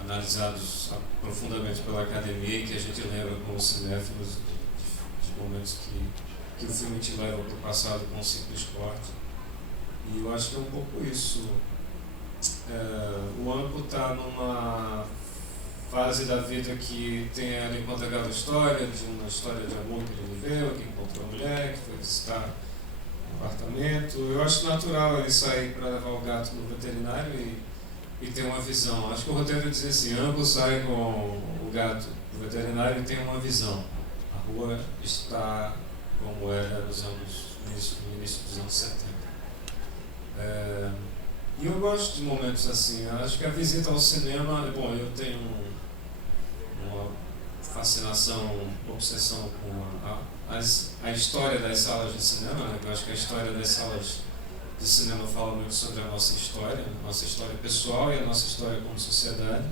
analisados profundamente pela academia e que a gente lembra como cinéfilos de momentos que o filme te leva para o passado com um simples corte. E eu acho que é um pouco isso. O Anko está numa fase da vida que tem ali contada a história de uma história de amor que ele viveu, que encontrou a mulher, que foi visitar um apartamento. Eu acho natural ele sair para levar o gato no veterinário e ter uma visão. Acho que o roteiro diz assim: Anko sai com o gato no veterinário e tem uma visão. A rua está como era no início dos anos 70. E eu gosto de momentos assim. Eu acho que a visita ao cinema, bom, eu tenho uma fascinação, obsessão com a história das salas de cinema, né? Eu acho que a história das salas de cinema fala muito sobre a nossa história pessoal e a nossa história como sociedade.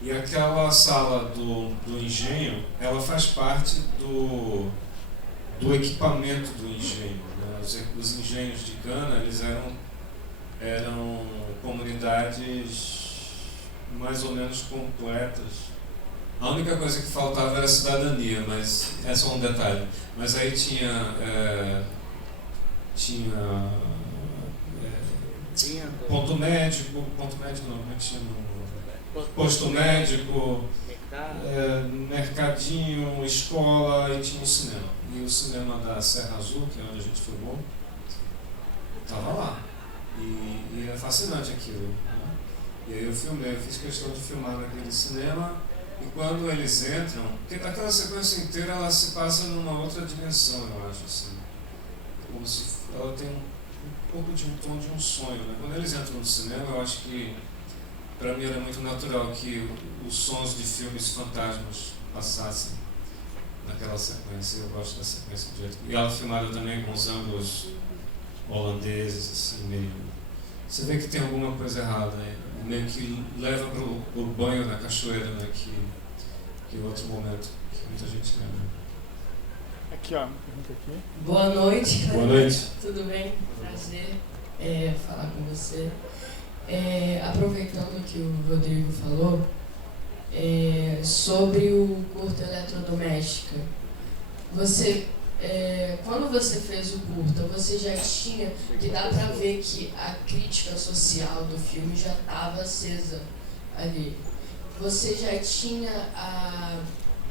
E aquela sala do engenho, ela faz parte do equipamento do engenho, né? Os engenhos de cana, eles eram comunidades mais ou menos completas. A única coisa que faltava era a cidadania, mas é só um detalhe. Mas aí tinha ponto médico não, como é que chama? Posto médico, mercadinho, escola, e tinha um cinema. E o cinema da Serra Azul, que é onde a gente filmou, estava lá. E é fascinante aquilo, né? E aí eu fiz questão de filmar naquele cinema, e quando eles entram, porque aquela sequência inteira ela se passa numa outra dimensão, eu acho, assim. Como se ela tem um pouco de um tom de um sonho, né? Quando eles entram no cinema, eu acho que para mim era muito natural que os sons de filmes fantasmas passassem naquela sequência. Eu gosto da sequência do jeito. E ela filmada também com os ângulos holandeses, assim, meio. Você vê que tem alguma coisa errada, né? meio que leva pro banho na cachoeira, né? Que é outro momento que muita gente lembra. Aqui, ó, pergunta aqui. Boa noite. Boa noite. Tudo bem? Prazer falar com você. Aproveitando que o Rodrigo falou sobre o curta Eletrodoméstica, você, quando você fez o curta, você já tinha, que dá pra ver que a crítica social do filme já estava acesa ali. Você já tinha a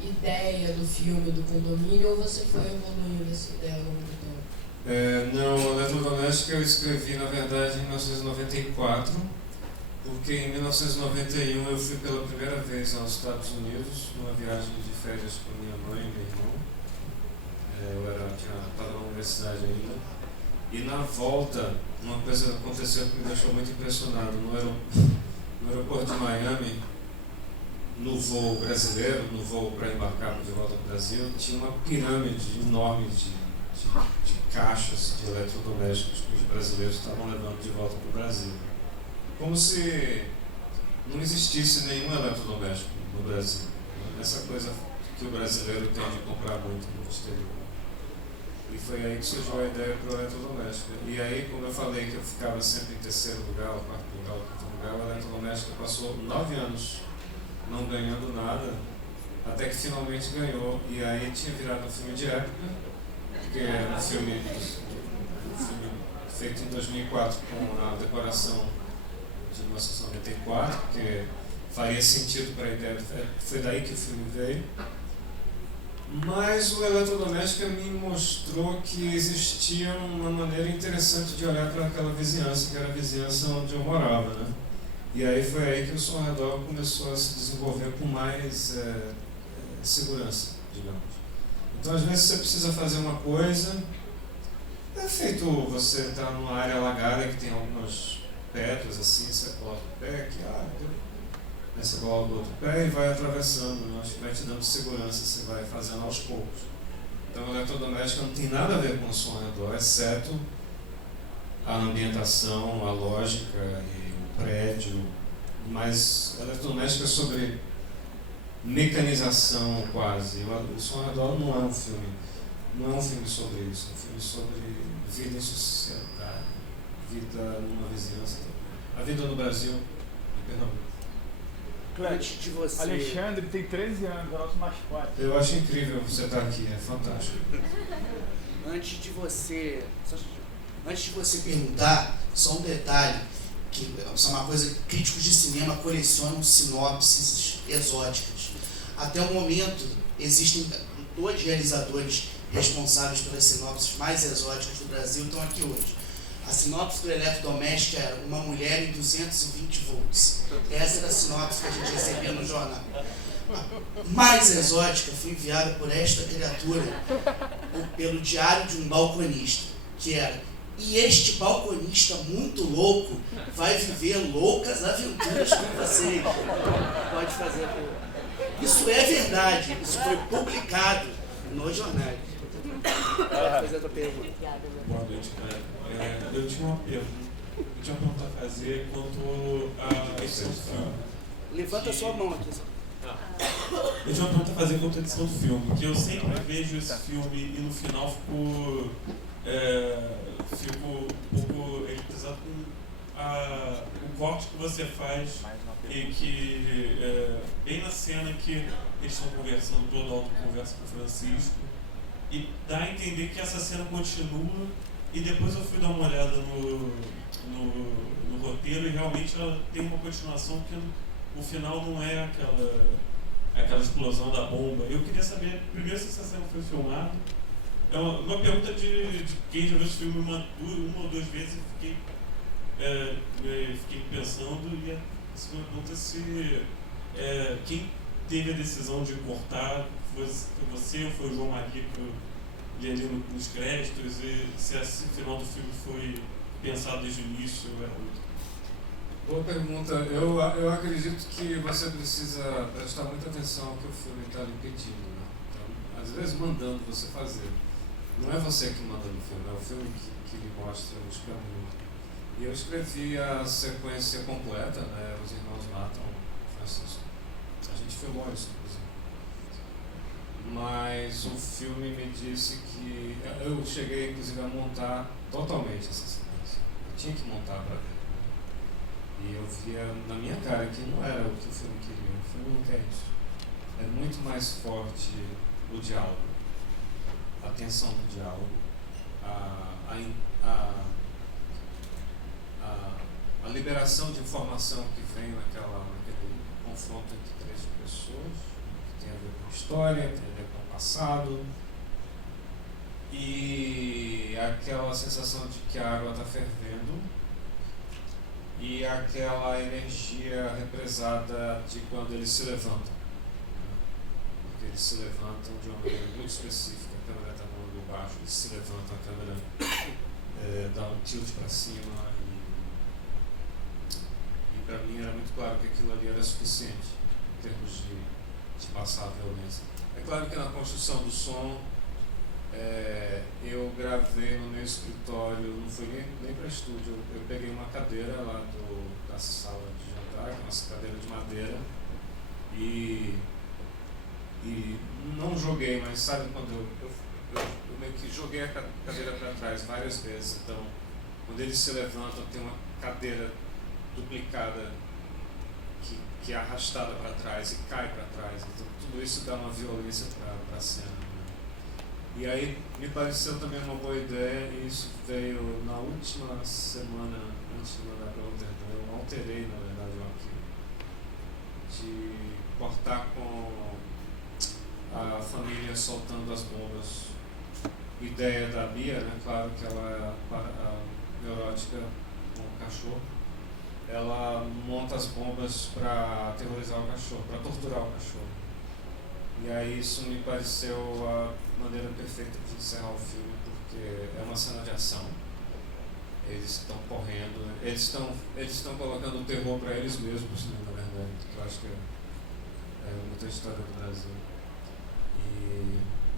ideia do filme, do condomínio, ou você foi evoluindo essa ideia ao longo do tempo? Não, o Eletrodoméstica eu escrevi, na verdade, em 1994, porque em 1991 eu fui pela primeira vez aos Estados Unidos, numa viagem de férias com minha mãe e meu irmão. Eu estava na universidade ainda. E na volta, uma coisa aconteceu que me deixou muito impressionado. No aeroporto de Miami, no voo brasileiro, no voo para embarcar de volta para o Brasil, tinha uma pirâmide enorme de caixas de eletrodomésticos que os brasileiros estavam levando de volta para o Brasil. Como se não existisse nenhum eletrodoméstico no Brasil. Essa coisa que o brasileiro tem de comprar muito no exterior. E foi aí que surgiu a ideia para o eletrodoméstico. E aí, como eu falei que eu ficava sempre em terceiro lugar, ou quarto lugar, ou quinto lugar, o eletrodoméstico passou 9 anos não ganhando nada, até que finalmente ganhou. E aí tinha virado um filme de época, que é um filme feito em 2004 com a decoração de 1994, que faria sentido para a ideia, foi daí que o filme veio. Mas o Eletrodoméstica me mostrou que existia uma maneira interessante de olhar para aquela vizinhança, que era a vizinhança onde eu morava, né? E aí foi aí que o Som ao Redor começou a se desenvolver com mais segurança, digamos. Então, às vezes, você precisa fazer uma coisa, é feito você estar numa área alagada que tem algumas pedras assim, você coloca o pé aqui, aí você coloca o outro pé e vai atravessando, acho que vai te dando segurança, você vai fazendo aos poucos. Então, o Eletrodoméstica não tem nada a ver com o Som ao Redor, exceto a ambientação, a lógica e o prédio, mas a Eletrodoméstica é sobre mecanização quase. O Som ao Redor não é um filme sobre isso, é um filme sobre vida em sociedade, vida numa vizinhança, a vida no Brasil e Pernambuco. Antes de você... Alexandre tem 13 anos, é o nosso mascote. Eu acho incrível você estar aqui, é fantástico. Antes de você perguntar, só um detalhe, que é uma coisa que críticos de cinema colecionam sinopses exóticas. Até o momento, existem 2 realizadores responsáveis pelas sinopses mais exóticas do Brasil, estão aqui hoje. A sinopse do Eletrodoméstica era uma mulher em 220 volts. Essa era a sinopse que a gente recebia no jornal. A mais exótica foi enviada por esta criatura pelo Diário de um Balconista, que era: e este balconista muito louco vai viver loucas aventuras com vocês. Pode fazer. Isso é verdade. Isso foi publicado nos jornais. Pode fazer a tua pergunta. Boa noite, cara. Eu tinha uma pergunta a fazer quanto à edição do filme. Levanta a sua mão aqui. Eu tinha uma pergunta a fazer quanto à edição do filme, porque eu sempre vejo esse filme e no final fico um pouco eletrizado com o corte que você faz e que bem na cena que eles estão conversando, todo alto conversa com o Francisco, e dá a entender que essa cena continua. E depois eu fui dar uma olhada no roteiro e realmente ela tem uma continuação que o final não é aquela explosão da bomba. Eu queria saber, primeiro, se essa cena foi filmada. É uma pergunta de quem já viu esse filme uma ou duas vezes e fiquei pensando. E a segunda pergunta é se quem teve a decisão de cortar, foi você ou foi o João Maria que ali nos créditos, e se esse final do filme foi pensado desde o início ou era outro? Boa pergunta. Eu acredito que você precisa prestar muita atenção ao que o filme está lhe pedindo, né? Então, às vezes mandando você fazer. Não é você que manda no filme, é o filme que lhe mostra os caminhos. E eu escrevi a sequência completa, né? Os Irmãos Matam Francisco. A gente filmou isso, inclusive. Mas o filme me disse que... Eu cheguei, inclusive, a montar totalmente essa sequência. Eu tinha que montar para ver. E eu via na minha cara que não era o que o filme queria. O filme não quer isso. É muito mais forte o diálogo, a tensão do diálogo, a liberação de informação que vem naquele confronto entre três pessoas, que tem a ver com a história, tem a ver com o passado, e aquela sensação de que a água está fervendo, e aquela energia represada de quando eles se levantam. Porque eles se levantam de uma maneira muito específica, a câmera está no ângulo baixo, eles se levantam, a câmera dá um tilt para cima, e para mim era muito claro que aquilo ali era suficiente em termos de passar a violência. É claro que na construção do som, eu gravei no meu escritório, não foi nem para estúdio, eu peguei uma cadeira lá da sala de jantar, que é uma cadeira de madeira, e não joguei, mas sabe quando eu meio que joguei a cadeira para trás várias vezes, então quando eles se levantam tem uma cadeira duplicada que é arrastada para trás e cai para trás, então tudo isso dá uma violência para a cena. E aí me pareceu também uma boa ideia, e isso veio na última semana antes de mandar para Roterdã. Eu alterei, na verdade, o arquivo, de cortar com a família soltando as bombas. Ideia da Bia, né? Claro que ela é neurótica com o cachorro. Ela monta as bombas para aterrorizar o cachorro, para torturar o cachorro. E aí isso me pareceu a maneira perfeita de encerrar o filme, porque é uma cena de ação. Eles estão correndo, eles estão colocando o terror para eles mesmos, né, na verdade. Eu acho que é muita história do Brasil.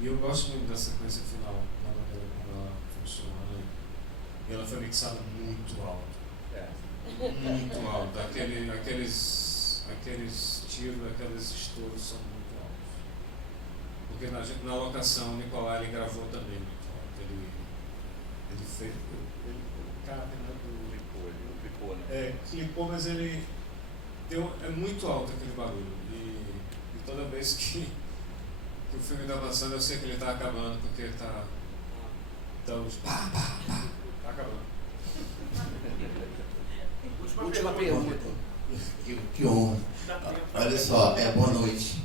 E eu gosto muito da sequência final, da maneira como ela funciona. E ela foi mixada muito alto. Muito alto. Aqueles tiros, aqueles estouros são muito altos. Porque na locação o Nicolai ele gravou também muito alto. Ele fez. Clipou, né? Clipou, mas ele deu. É muito alto aquele barulho. E toda vez que o filme está passando, eu sei que ele está acabando, porque ele está. Então, tá acabando. Última pergunta. Que honra. Olha só, boa noite.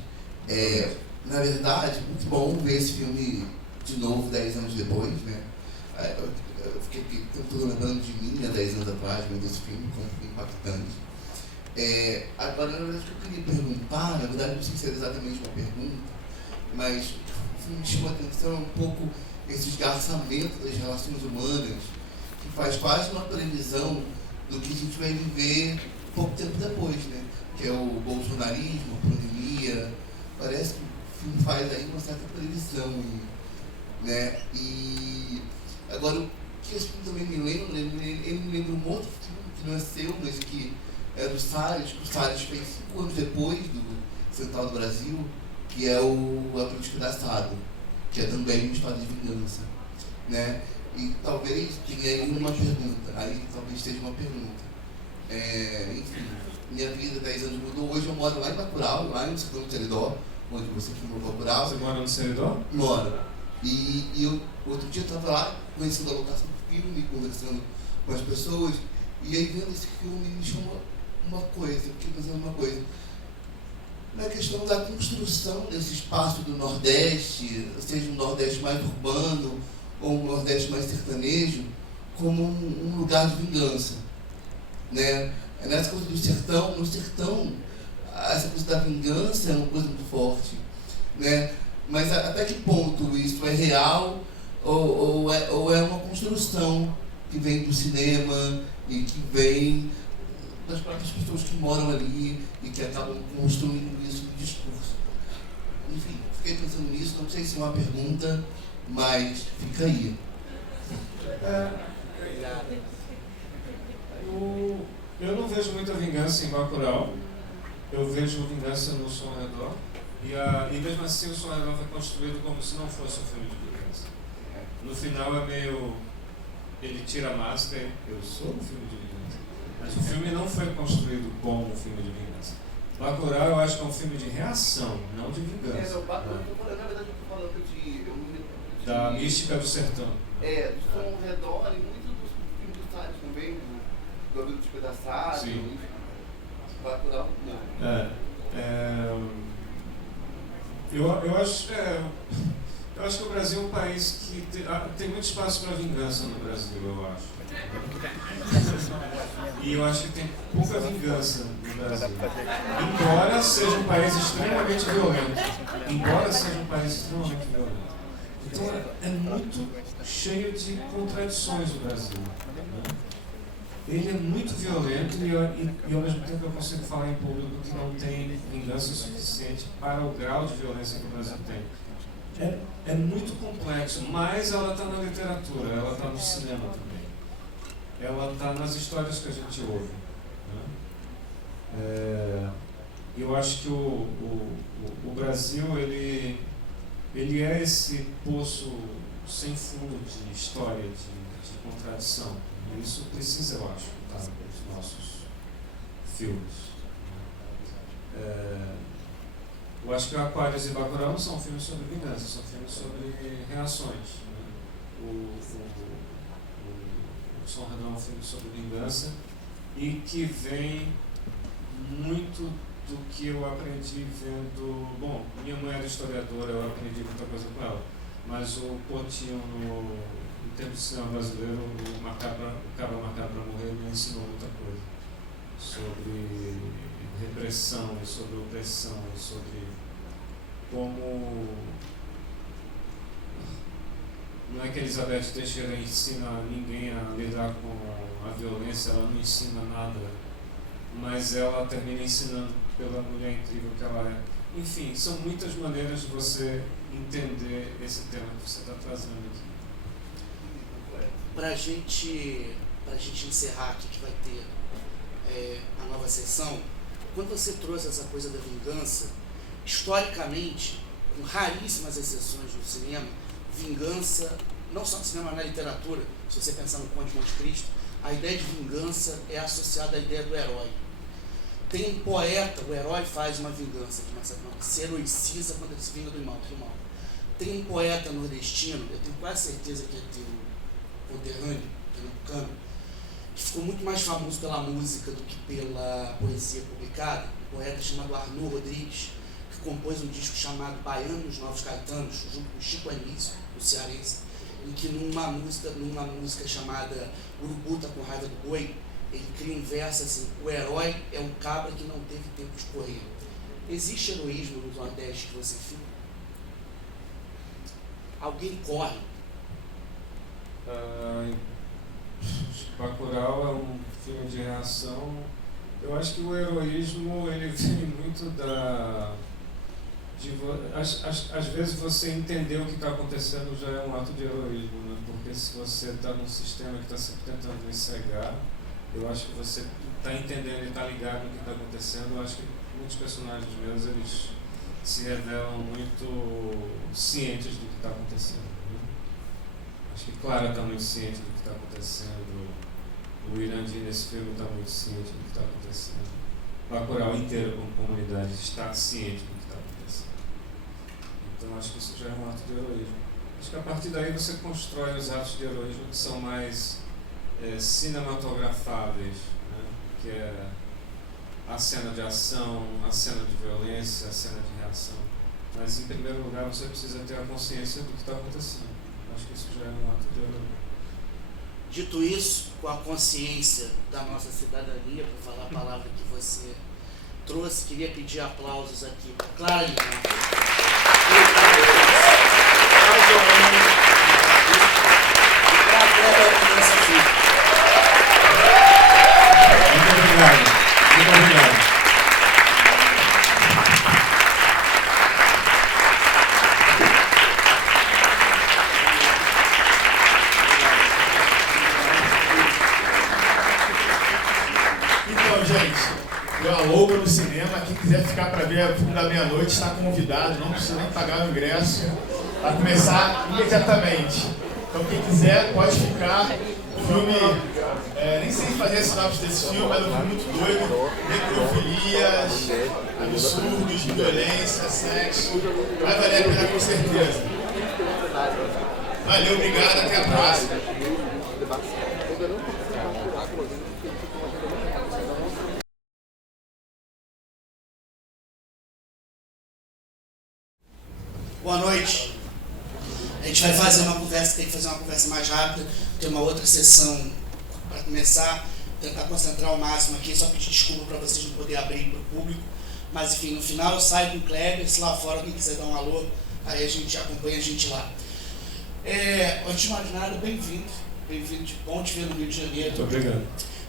Na verdade, muito bom ver esse filme de novo 10 anos depois, né? Eu fiquei lembrando de mim, 10 anos atrás, vendo esse filme, foi impactante. Agora, na verdade, o que eu queria perguntar, na verdade, não sei se é exatamente uma pergunta, mas o filme me chamou a atenção um pouco esse esgarçamento das relações humanas, que faz quase uma previsão do que a gente vai viver pouco tempo depois, né? Que é o bolsonarismo, a pandemia. Parece que o filme faz aí uma certa previsão, né? E agora, o que esse filme também me lembra, ele me lembra um outro filme que não é seu, mas que é do Salles, que o Salles fez 5 anos depois do Central do Brasil, que é A Política do Assado, que é também uma história de vingança, né? E talvez tenha aí uma pergunta, talvez seja uma pergunta. Enfim, minha vida 10 anos mudou. Hoje eu moro lá em Bacurau, lá no Sertão do Seridó, onde você filmou Bacurau. Você mora no Seridó? Moro. E eu, outro dia eu estava lá, conhecendo a locação do filme, conversando com as pessoas, e aí vendo esse filme me chamou uma coisa, eu fiquei pensando uma coisa. Na questão da construção desse espaço do Nordeste, seja um Nordeste mais urbano ou um Nordeste mais sertanejo, como um lugar de vingança, né? Nessa coisa do sertão, no sertão, essa coisa da vingança é uma coisa muito forte, né? Mas até que ponto isso é real ou é uma construção que vem do cinema e que vem das próprias pessoas que moram ali e que acabam construindo isso no discurso? Enfim, fiquei pensando nisso, não sei se é uma pergunta, mas fica aí. Eu não vejo muita vingança em Bacurau. Eu vejo vingança no Som ao Redor. E mesmo assim o Som ao Redor foi construído como se não fosse um filme de vingança. No final é meio... Ele tira a máscara e eu sou um filme de vingança. Mas o filme não foi construído como um filme de vingança. Bacurau eu acho que é um filme de reação, não de vingança. Na verdade eu tô falando de da mística do sertão. Do Som ao Redor e muito dos filmes do Salles também, do Amigo Despedaçado. Sim. Bacurau, não. Eu acho que o Brasil é um país que tem muito espaço para vingança no Brasil, eu acho. E eu acho que tem pouca vingança no Brasil. Embora seja um país extremamente violento. Então é muito cheio de contradições o Brasil. Ele é muito violento e ao mesmo tempo eu consigo falar em público que não tem vingança suficiente para o grau de violência que o Brasil tem. É muito complexo, mas ela está na literatura, ela está no cinema também. Ela está nas histórias que a gente ouve. Né? Eu acho que o Brasil ele é esse poço sem fundo de história, de contradição. E isso precisa, eu acho, estar nos nossos filmes. Eu acho que o Aquários e Bacurau não são filmes sobre vingança, são filmes sobre reações. O Som ao Redor é um filme sobre vingança e que vem muito do que eu aprendi vendo... Bom, minha mãe era historiadora, eu aprendi muita coisa com ela, mas o Coutinho, no termos de cinema brasileiro, o Cabra Marcado para Morrer, me ensinou muita coisa sobre repressão, e sobre opressão, e sobre como... Não é que Elizabeth Teixeira ensina ninguém a lidar com a violência, ela não ensina nada, mas ela termina ensinando pela mulher incrível que ela é. Enfim, são muitas maneiras de você entender esse tema que você está trazendo aqui. Para a gente encerrar aqui, que vai ter a nova sessão, quando você trouxe essa coisa da vingança, historicamente, com raríssimas exceções no cinema, vingança, não só no cinema, mas na literatura, se você pensar no Conde de Monte Cristo, a ideia de vingança é associada à ideia do herói. Tem um poeta, o herói faz uma vingança, se heroiciza quando ele se vinga do mal. Tem um poeta nordestino, eu tenho quase certeza que é teu conterrâneo, pernambucano, que ficou muito mais famoso pela música do que pela poesia publicada, um poeta chamado Arnô Rodrigues, que compôs um disco chamado Baiano e os Novos Caetanos, junto com Chico Anísio, o cearense, em que numa música chamada Urubu tá com raiva do boi, ele cria um verso assim: o herói é um cabra que não teve tempo de correr. Existe heroísmo no Nordeste que você filma? Alguém corre? Bacurau é um filme de reação. Eu acho que o heroísmo ele vem muito da... Às vezes você entender o que está acontecendo já é um ato de heroísmo, né? Porque se você está num sistema que está sempre tentando lhe cegar, eu acho que você está entendendo e está ligado no que está acontecendo. Eu acho que muitos personagens meus, eles se revelam muito cientes do que está acontecendo, né? Acho que Clara está muito ciente do que está acontecendo, o Irandir nesse filme está muito ciente do que está acontecendo, Bacurau inteiro como comunidade está ciente do que está acontecendo. Então acho que isso já é um ato de heroísmo. Acho que a partir daí você constrói os atos de heroísmo que são mais cinematografáveis, né? Que é a cena de ação, a cena de violência, a cena de reação. Mas em primeiro lugar você precisa ter a consciência do que está acontecendo. Acho que isso já é um ato de heroísmo. Dito isso, com a consciência da nossa cidadania, para falar a palavra que você trouxe, queria pedir aplausos aqui para Clara Lima. Muito obrigado. Muito obrigado. cinema. Quem quiser ficar para ver o filme da meia-noite está convidado, não precisa nem pagar o ingresso. Vai começar imediatamente. Então quem quiser pode ficar. O filme, nem sei fazer a sinopse desse filme, mas é um filme muito doido. Necrofilias, absurdos, violência, sexo. Vai valer a pena com certeza. Valeu, obrigado, até a próxima. Boa noite. A gente vai fazer uma conversa, tem que fazer uma conversa mais rápida, tem uma outra sessão para começar, tentar concentrar ao máximo aqui, só pedir desculpa para vocês não poderem abrir para o público, mas enfim, no final eu saio com o Kleber, se lá fora quem quiser dar um alô, aí a gente acompanha a gente lá. Antes de mais nada, bem-vindo, bom te ver no Rio de Janeiro. Muito obrigado.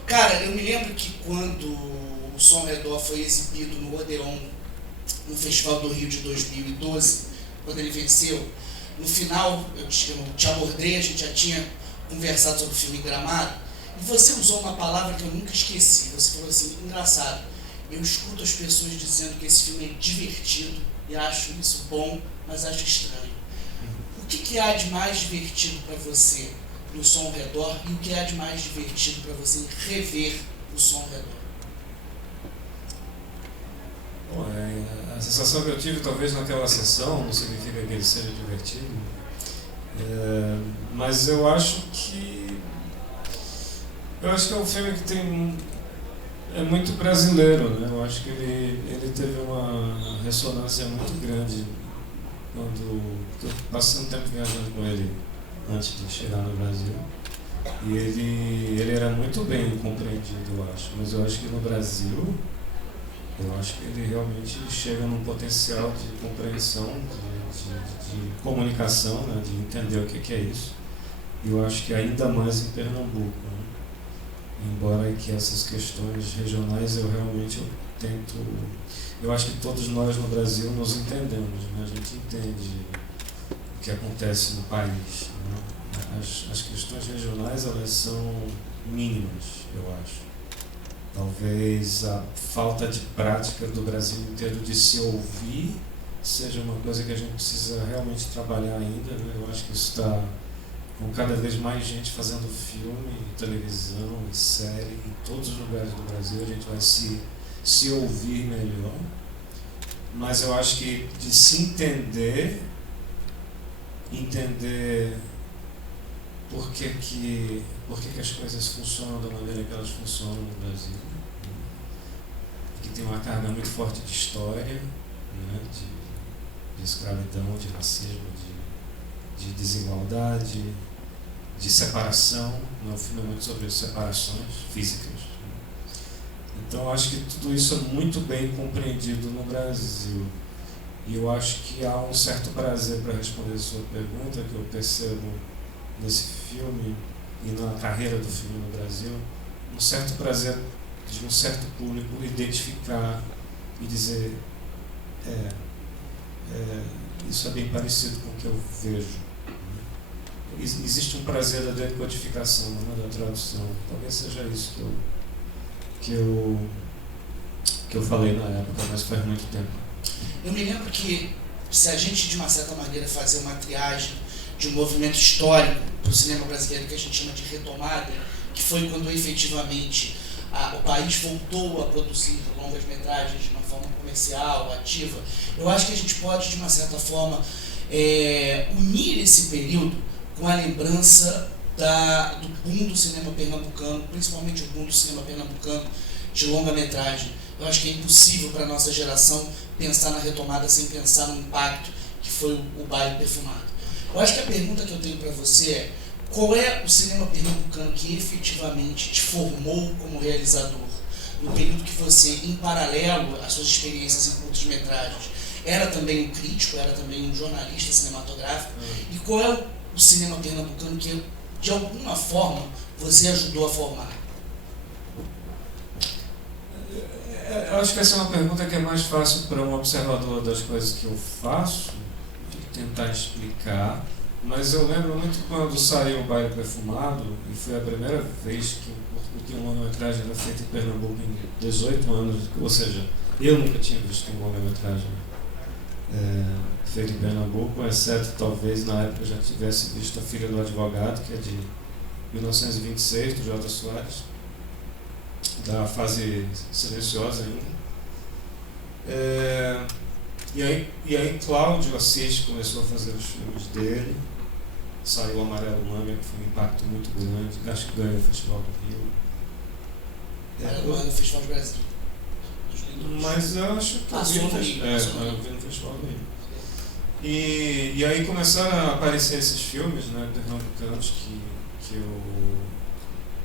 Cara, eu me lembro que quando o Som ao Redor foi exibido no Odeon, no Festival do Rio de 2012, quando ele venceu, no final eu te abordei, a gente já tinha conversado sobre o filme Gramado, e você usou uma palavra que eu nunca esqueci. Você falou assim, engraçado, eu escuto as pessoas dizendo que esse filme é divertido e acho isso bom, mas acho estranho. O que há de mais divertido para você no Som ao Redor e o que há de mais divertido para você rever o Som ao Redor? Bom, a sensação que eu tive talvez naquela sessão, não significa que ele seja divertido, mas eu acho que é um filme que é muito brasileiro, né? Eu acho que ele teve uma ressonância muito grande quando eu passei um tempo viajando com ele antes de chegar no Brasil, e ele era muito bem compreendido, eu acho, mas eu acho que no Brasil eu acho que ele realmente chega num potencial de compreensão, de comunicação, né, de entender o que é isso. E eu acho que ainda mais em Pernambuco, né? Embora que essas questões regionais eu acho que todos nós no Brasil nos entendemos, né? A gente entende o que acontece no país, né? As questões regionais, elas são mínimas, eu acho. Talvez a falta de prática do Brasil inteiro de se ouvir seja uma coisa que a gente precisa realmente trabalhar ainda, né? Eu acho que isso está com cada vez mais gente fazendo filme, televisão e série, em todos os lugares do Brasil a gente vai se ouvir melhor, mas eu acho que de se entender por que as coisas funcionam da maneira que elas funcionam no Brasil, que tem uma carga muito forte de história, né, de escravidão, de racismo, de desigualdade, de separação. O filme é muito sobre separações físicas. Então, eu acho que tudo isso é muito bem compreendido no Brasil. E eu acho que há um certo prazer, para responder a sua pergunta, que eu percebo nesse filme e na carreira do filme no Brasil, um certo prazer de um certo público identificar e dizer isso é bem parecido com o que eu vejo. Existe um prazer da decodificação, né, da tradução. Talvez seja isso que eu falei na época, mas faz muito tempo. Eu me lembro que se a gente, de uma certa maneira, fazer uma triagem de um movimento histórico para o cinema brasileiro que a gente chama de retomada, que foi quando efetivamente o país voltou a produzir longas metragens de uma forma comercial, ativa, eu acho que a gente pode, de uma certa forma, unir esse período com a lembrança do boom do cinema pernambucano, principalmente o boom do cinema pernambucano de longa-metragem. Eu acho que é impossível para a nossa geração pensar na retomada sem pensar no impacto que foi o Baile Perfumado. Eu acho que a pergunta que eu tenho para você é: qual é o cinema pernambucano que efetivamente te formou como realizador? No período que você, em paralelo às suas experiências em curtas-metragens, era também um crítico, era também um jornalista cinematográfico, e qual é o cinema pernambucano que, de alguma forma, você ajudou a formar? Eu acho que essa é uma pergunta que é mais fácil para um observador das coisas que eu faço, de tentar explicar, mas eu lembro muito quando saiu o Baile Perfumado, e foi a primeira vez que uma longa-metragem era feita em Pernambuco em 18 anos, ou seja, Eu nunca tinha visto um longa-metragem feito em Pernambuco, exceto talvez na época eu já tivesse visto A Filha do Advogado, que é de 1926, do J. Soares, da fase silenciosa ainda. E aí Cláudio Assis começou a fazer os filmes dele, saiu o Amarelo Manga, que foi um impacto muito grande, acho que ganhou o Festival do Rio. Amarelo Manga, Festival do Brasil. Mas eu acho que eu vi no Festival do Rio. E aí começaram a aparecer esses filmes, né, pernambucanos que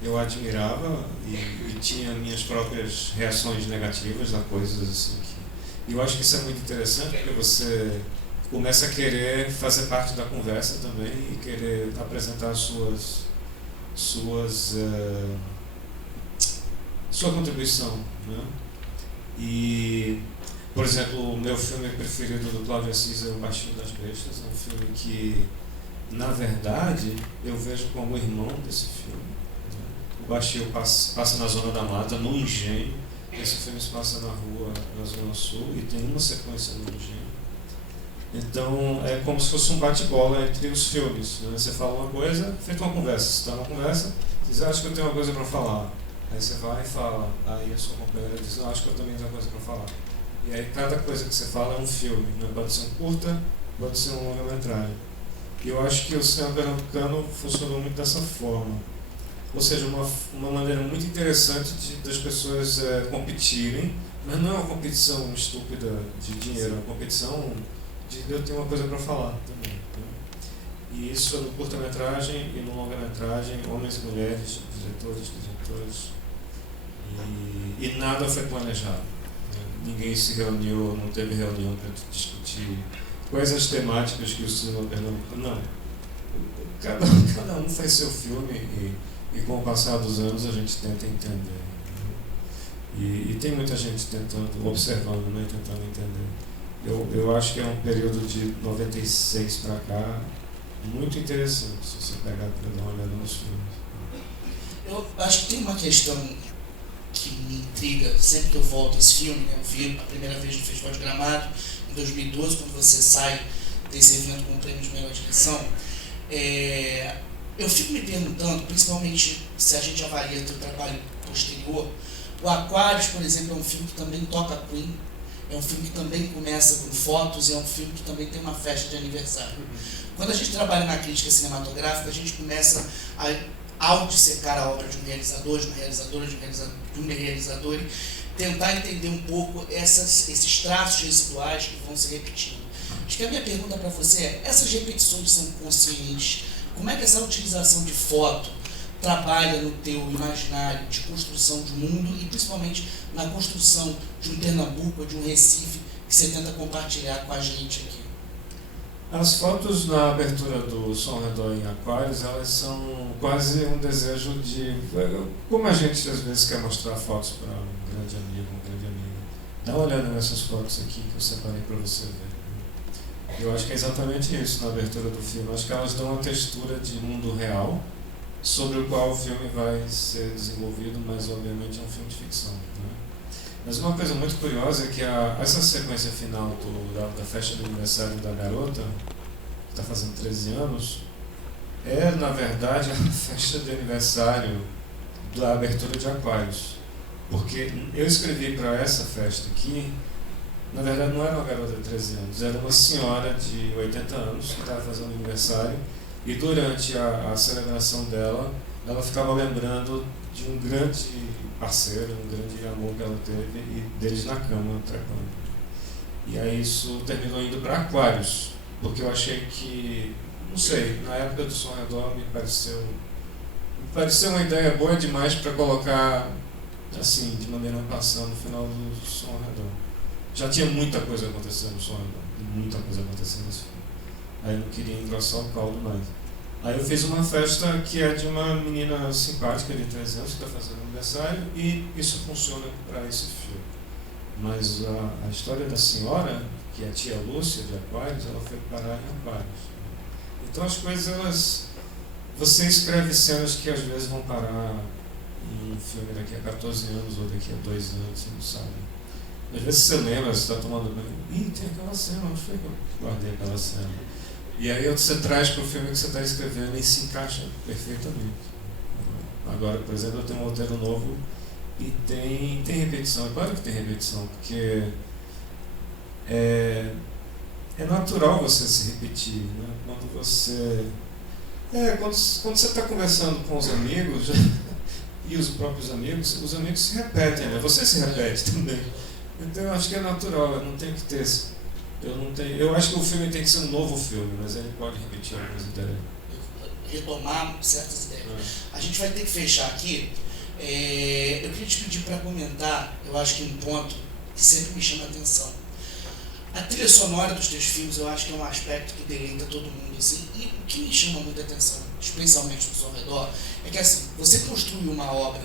eu admirava e tinha minhas próprias reações negativas a coisas assim que eu acho que isso é muito interessante, porque você começa a querer fazer parte da conversa também e querer apresentar sua contribuição, né? E, por exemplo, o meu filme preferido do Cláudio Assis é O Baixinho das Bestas, é um filme que, na verdade, eu vejo como irmão desse filme. O Baixinho passa na Zona da Mata, no Engenho. Esse filme se passa na rua, na Zona Sul, e tem uma sequência no Engenho. Então, é como se fosse um bate-bola entre os filmes, né? Você fala uma coisa, feita uma conversa. Você está numa conversa, diz, acho que eu tenho uma coisa para falar. Aí você vai e fala, aí a sua companheira diz, acho que eu também tenho uma coisa para falar. E aí cada coisa que você fala é um filme, né? Pode ser um curta, pode ser um longa-metragem. E eu acho que o cinema pernambucano funcionou muito dessa forma. Ou seja, uma maneira muito interessante das pessoas competirem, mas não é uma competição estúpida de dinheiro, é uma competição de eu ter uma coisa para falar também. Né? E isso no curta-metragem e no longa-metragem, homens e mulheres, diretores. E nada foi planejado. Né? Ninguém se reuniu, não teve reunião para discutir quais as temáticas que o cinema pernambucano. Não. Cada um faz seu filme e com o passar dos anos a gente tenta entender. E tem muita gente tentando, observando, né, tentando entender. Eu acho que é um período de 96 para cá muito interessante, se você pegar para dar uma olhada nos filmes. Eu acho que tem uma questão que me intriga sempre que eu volto a esse filme, né? Eu vi a primeira vez no Festival de Gramado, em 2012, quando você sai desse evento com o prêmio de melhor direção. Eu fico me perguntando, principalmente se a gente avalia o teu trabalho posterior, o Aquários, por exemplo, é um filme que também toca Queen, é um filme que também começa com fotos, é um filme que também tem uma festa de aniversário. Quando a gente trabalha na crítica cinematográfica, a gente começa ao dissecar a obra de um realizador, de uma realizadora, de um realizador, e tentar entender um pouco esses traços residuais que vão se repetindo. Acho que a minha pergunta para você é, essas repetições são conscientes? Como é que essa utilização de foto trabalha no teu imaginário de construção de mundo e principalmente na construção de um Pernambuco, de um Recife, que você tenta compartilhar com a gente aqui? As fotos na abertura do Som ao Redor em Aquários, elas são quase um desejo de... Como a gente às vezes quer mostrar fotos para um grande amigo, uma grande amiga. Dá uma olhada nessas fotos aqui que eu separei para você ver. Eu acho que é exatamente isso na abertura do filme. Eu acho que elas dão uma textura de mundo real, sobre o qual o filme vai ser desenvolvido, mas obviamente é um filme de ficção. Né? Mas uma coisa muito curiosa é que essa sequência final da festa de aniversário da garota, que está fazendo 13 anos, é na verdade a festa de aniversário da abertura de Aquários. Porque eu escrevi para essa festa aqui, na verdade não era uma garota de 13 anos, era uma senhora de 80 anos que estava fazendo aniversário. E durante a celebração dela, ela ficava lembrando de um grande parceiro, um grande amor que ela teve, e deles na cama, trepando. E aí isso terminou indo para Aquários, porque eu achei que, não sei, na época do Som ao Redor me pareceu uma ideia boa demais para colocar, assim, de maneira passando no final do Som ao Redor. Já tinha muita coisa acontecendo no Som ao Redor, muita coisa acontecendo nesse filme. Aí eu não queria engrossar o caldo mais. Aí eu fiz uma festa que é de uma menina simpática de 13 anos que está fazendo aniversário e isso funciona para esse filme. Mas a história da senhora, que é a tia Lúcia de Aquários, ela foi parar em Aquários. Então as coisas, você escreve cenas que às vezes vão parar em um filme daqui a 14 anos ou daqui a 2 anos, você não sabe. Às vezes você lembra, você está tomando banho, tem aquela cena, onde foi que eu guardei aquela cena? E aí você traz para o filme que você está escrevendo e se encaixa perfeitamente. Agora, por exemplo, eu tenho um roteiro novo e tem repetição. É claro que tem repetição, porque é natural você se repetir, né? Quando você está conversando com os amigos e os próprios amigos, os amigos se repetem, né? Você se repete também. Então eu acho que é natural, eu não tenho que ter. Eu acho que o filme tem que ser um novo filme, mas ele pode repetir algumas ideias. Retomar certas ideias. A gente vai ter que fechar aqui. Eu queria te pedir para comentar, eu acho que um ponto que sempre me chama a atenção. A trilha sonora dos teus filmes, eu acho que é um aspecto que deleita todo mundo, assim, e o que me chama muita atenção, especialmente no Som ao Redor, é que assim, você construiu uma obra,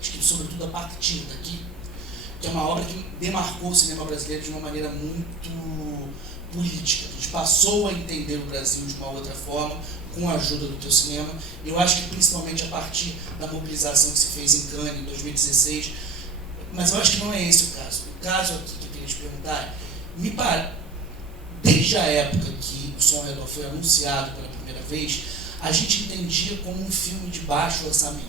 acho que sobretudo a partir daqui, que é uma obra que demarcou o cinema brasileiro de uma maneira muito política. A gente passou a entender o Brasil de uma outra forma, com a ajuda do teu cinema. Eu acho que principalmente a partir da mobilização que se fez em Cannes em 2016, mas eu acho que não é esse o caso. O caso aqui que eu queria te perguntar é, desde a época que o Som ao Redor foi anunciado pela primeira vez, a gente entendia como um filme de baixo orçamento.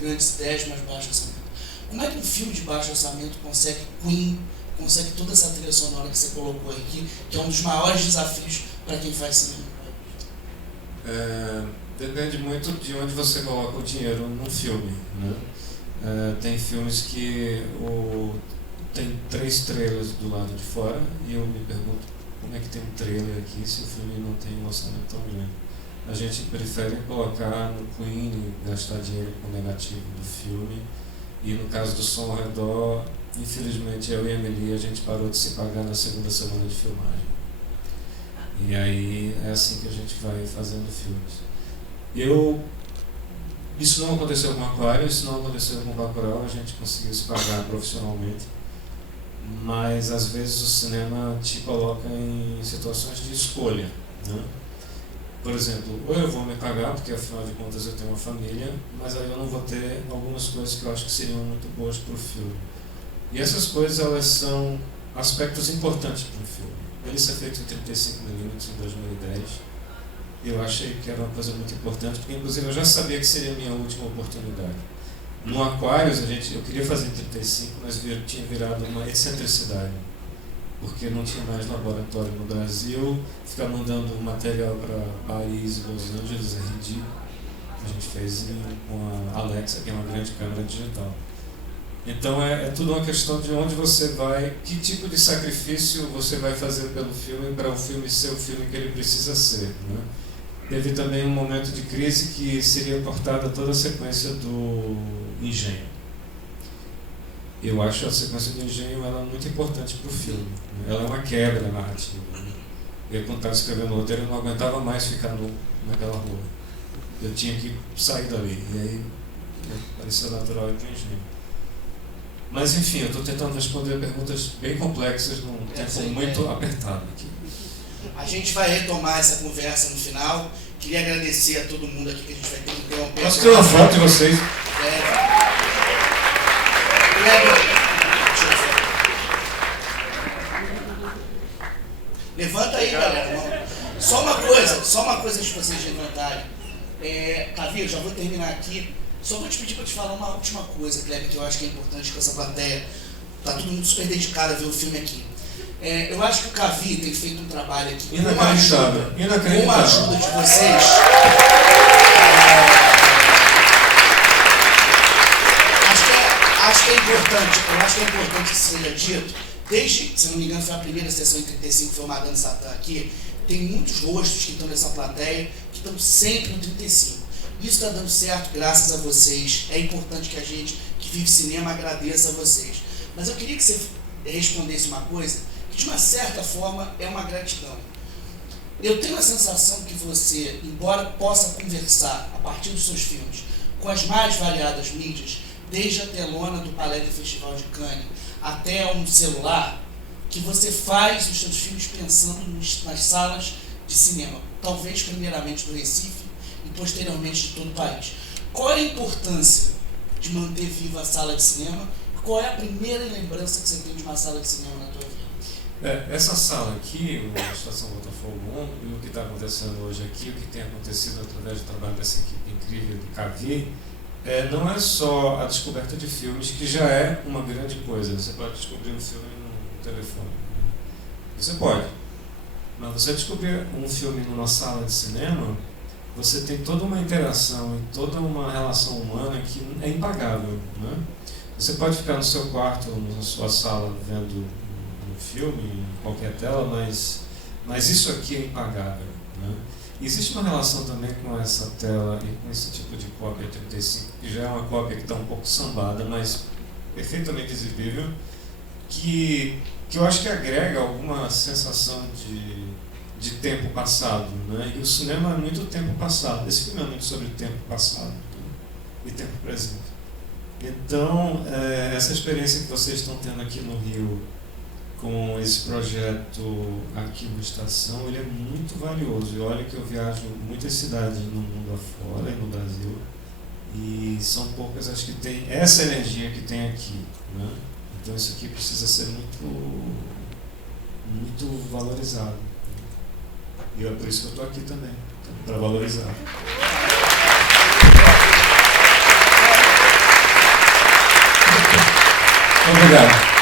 Grandes ideias, mas baixo orçamento. Como é que um filme de baixo orçamento consegue Queen, consegue toda essa trilha sonora que você colocou aqui, que é um dos maiores desafios para quem faz cinema? Depende muito de onde você coloca o dinheiro num filme, né? Tem filmes que tem 3 trailers do lado de fora e eu me pergunto como é que tem um trailer aqui se o filme não tem um orçamento tão grande. A gente prefere colocar no Queen e gastar dinheiro com o negativo do filme. E no caso do Som ao Redor, infelizmente eu e a Emily, a gente parou de se pagar na segunda semana de filmagem. E aí é assim que a gente vai fazendo filmes. Isso não aconteceu com o Aquário, isso não aconteceu com o Bacurau, a gente conseguiu se pagar profissionalmente. Mas às vezes o cinema te coloca em situações de escolha, né? Por exemplo, ou eu vou me pagar, porque afinal de contas eu tenho uma família, mas aí eu não vou ter algumas coisas que eu acho que seriam muito boas para o filme. E essas coisas, elas são aspectos importantes para o filme. Ele ser feito em 35mm em 2010, eu achei que era uma coisa muito importante, porque inclusive eu já sabia que seria a minha última oportunidade. No Aquarius, eu queria fazer em 35, mas tinha virado uma excentricidade, porque não tinha mais laboratório no Brasil, ficar mandando material para Paris e Los Angeles é ridículo. A gente fez com a Alexa, que é uma grande câmera digital. Então é tudo uma questão de onde você vai, que tipo de sacrifício você vai fazer pelo filme para o filme ser o filme que ele precisa ser, né? Teve também um momento de crise que seria cortada toda a sequência do Engenho. Eu acho a sequência do Engenho ela muito importante para o filme. Ela é uma quebra narrativa, né? Eu, quando estava escrevendo o roteiro, eu não aguentava mais ficar naquela rua. Eu tinha que sair dali. E aí parecia natural ir para o Engenho. Mas enfim, eu estou tentando responder perguntas bem complexas num tempo muito apertado aqui. A gente vai retomar essa conversa no final. Queria agradecer a todo mundo aqui que a gente vai ter que interromper. Posso ter uma foto de vocês? Levanta aí, galera. Só uma coisa de vocês levantarem. Cavi, eu já vou terminar aqui. Só vou te pedir para te falar uma última coisa, Kleber, que eu acho que é importante com essa plateia. Tá todo mundo super dedicado a ver o filme aqui. Eu acho que o Cavi tem feito um trabalho aqui com a ajuda de vocês. Acho que é importante que seja dito. Desde, se não me engano, foi a primeira sessão em 35 filmada no Satã aqui. Tem muitos rostos que estão nessa plateia que estão sempre no 35. Isso está dando certo graças a vocês. É importante que a gente que vive cinema agradeça a vocês. Mas eu queria que você respondesse uma coisa que, de uma certa forma, é uma gratidão. Eu tenho a sensação que você, embora possa conversar a partir dos seus filmes com as mais variadas mídias, desde a telona do Palais do Festival de Cannes até um celular, que você faz os seus filmes pensando nas salas de cinema, talvez primeiramente do Recife e posteriormente de todo o país. Qual é a importância de manter viva a sala de cinema? qual é a primeira lembrança que você tem de uma sala de cinema na tua vida? Essa sala aqui, a Estação Botafogo 1, e o que está acontecendo hoje aqui, o que tem acontecido através do trabalho dessa equipe incrível do Cavi, não é só a descoberta de filmes, que já é uma grande coisa. Você pode descobrir um filme no telefone. Você pode. Mas você descobrir um filme numa sala de cinema, você tem toda uma interação e toda uma relação humana que é impagável, né? Você pode ficar no seu quarto ou na sua sala vendo um filme, em qualquer tela, mas isso aqui é impagável, né? Existe uma relação também com essa tela e com esse tipo de cópia 35, que já é uma cópia que está um pouco sambada, mas perfeitamente exibível, que eu acho que agrega alguma sensação de tempo passado, né? E o cinema é muito tempo passado. Esse filme é muito sobre tempo passado, né? E tempo presente. Então, essa experiência que vocês estão tendo aqui no Rio com esse projeto aqui no Estação, ele é muito valioso. E olha que eu viajo muitas cidades no mundo afora e no Brasil, e são poucas as que têm essa energia que tem aqui, né? Então isso aqui precisa ser muito valorizado. E é por isso que eu estou aqui também, para valorizar. Obrigado.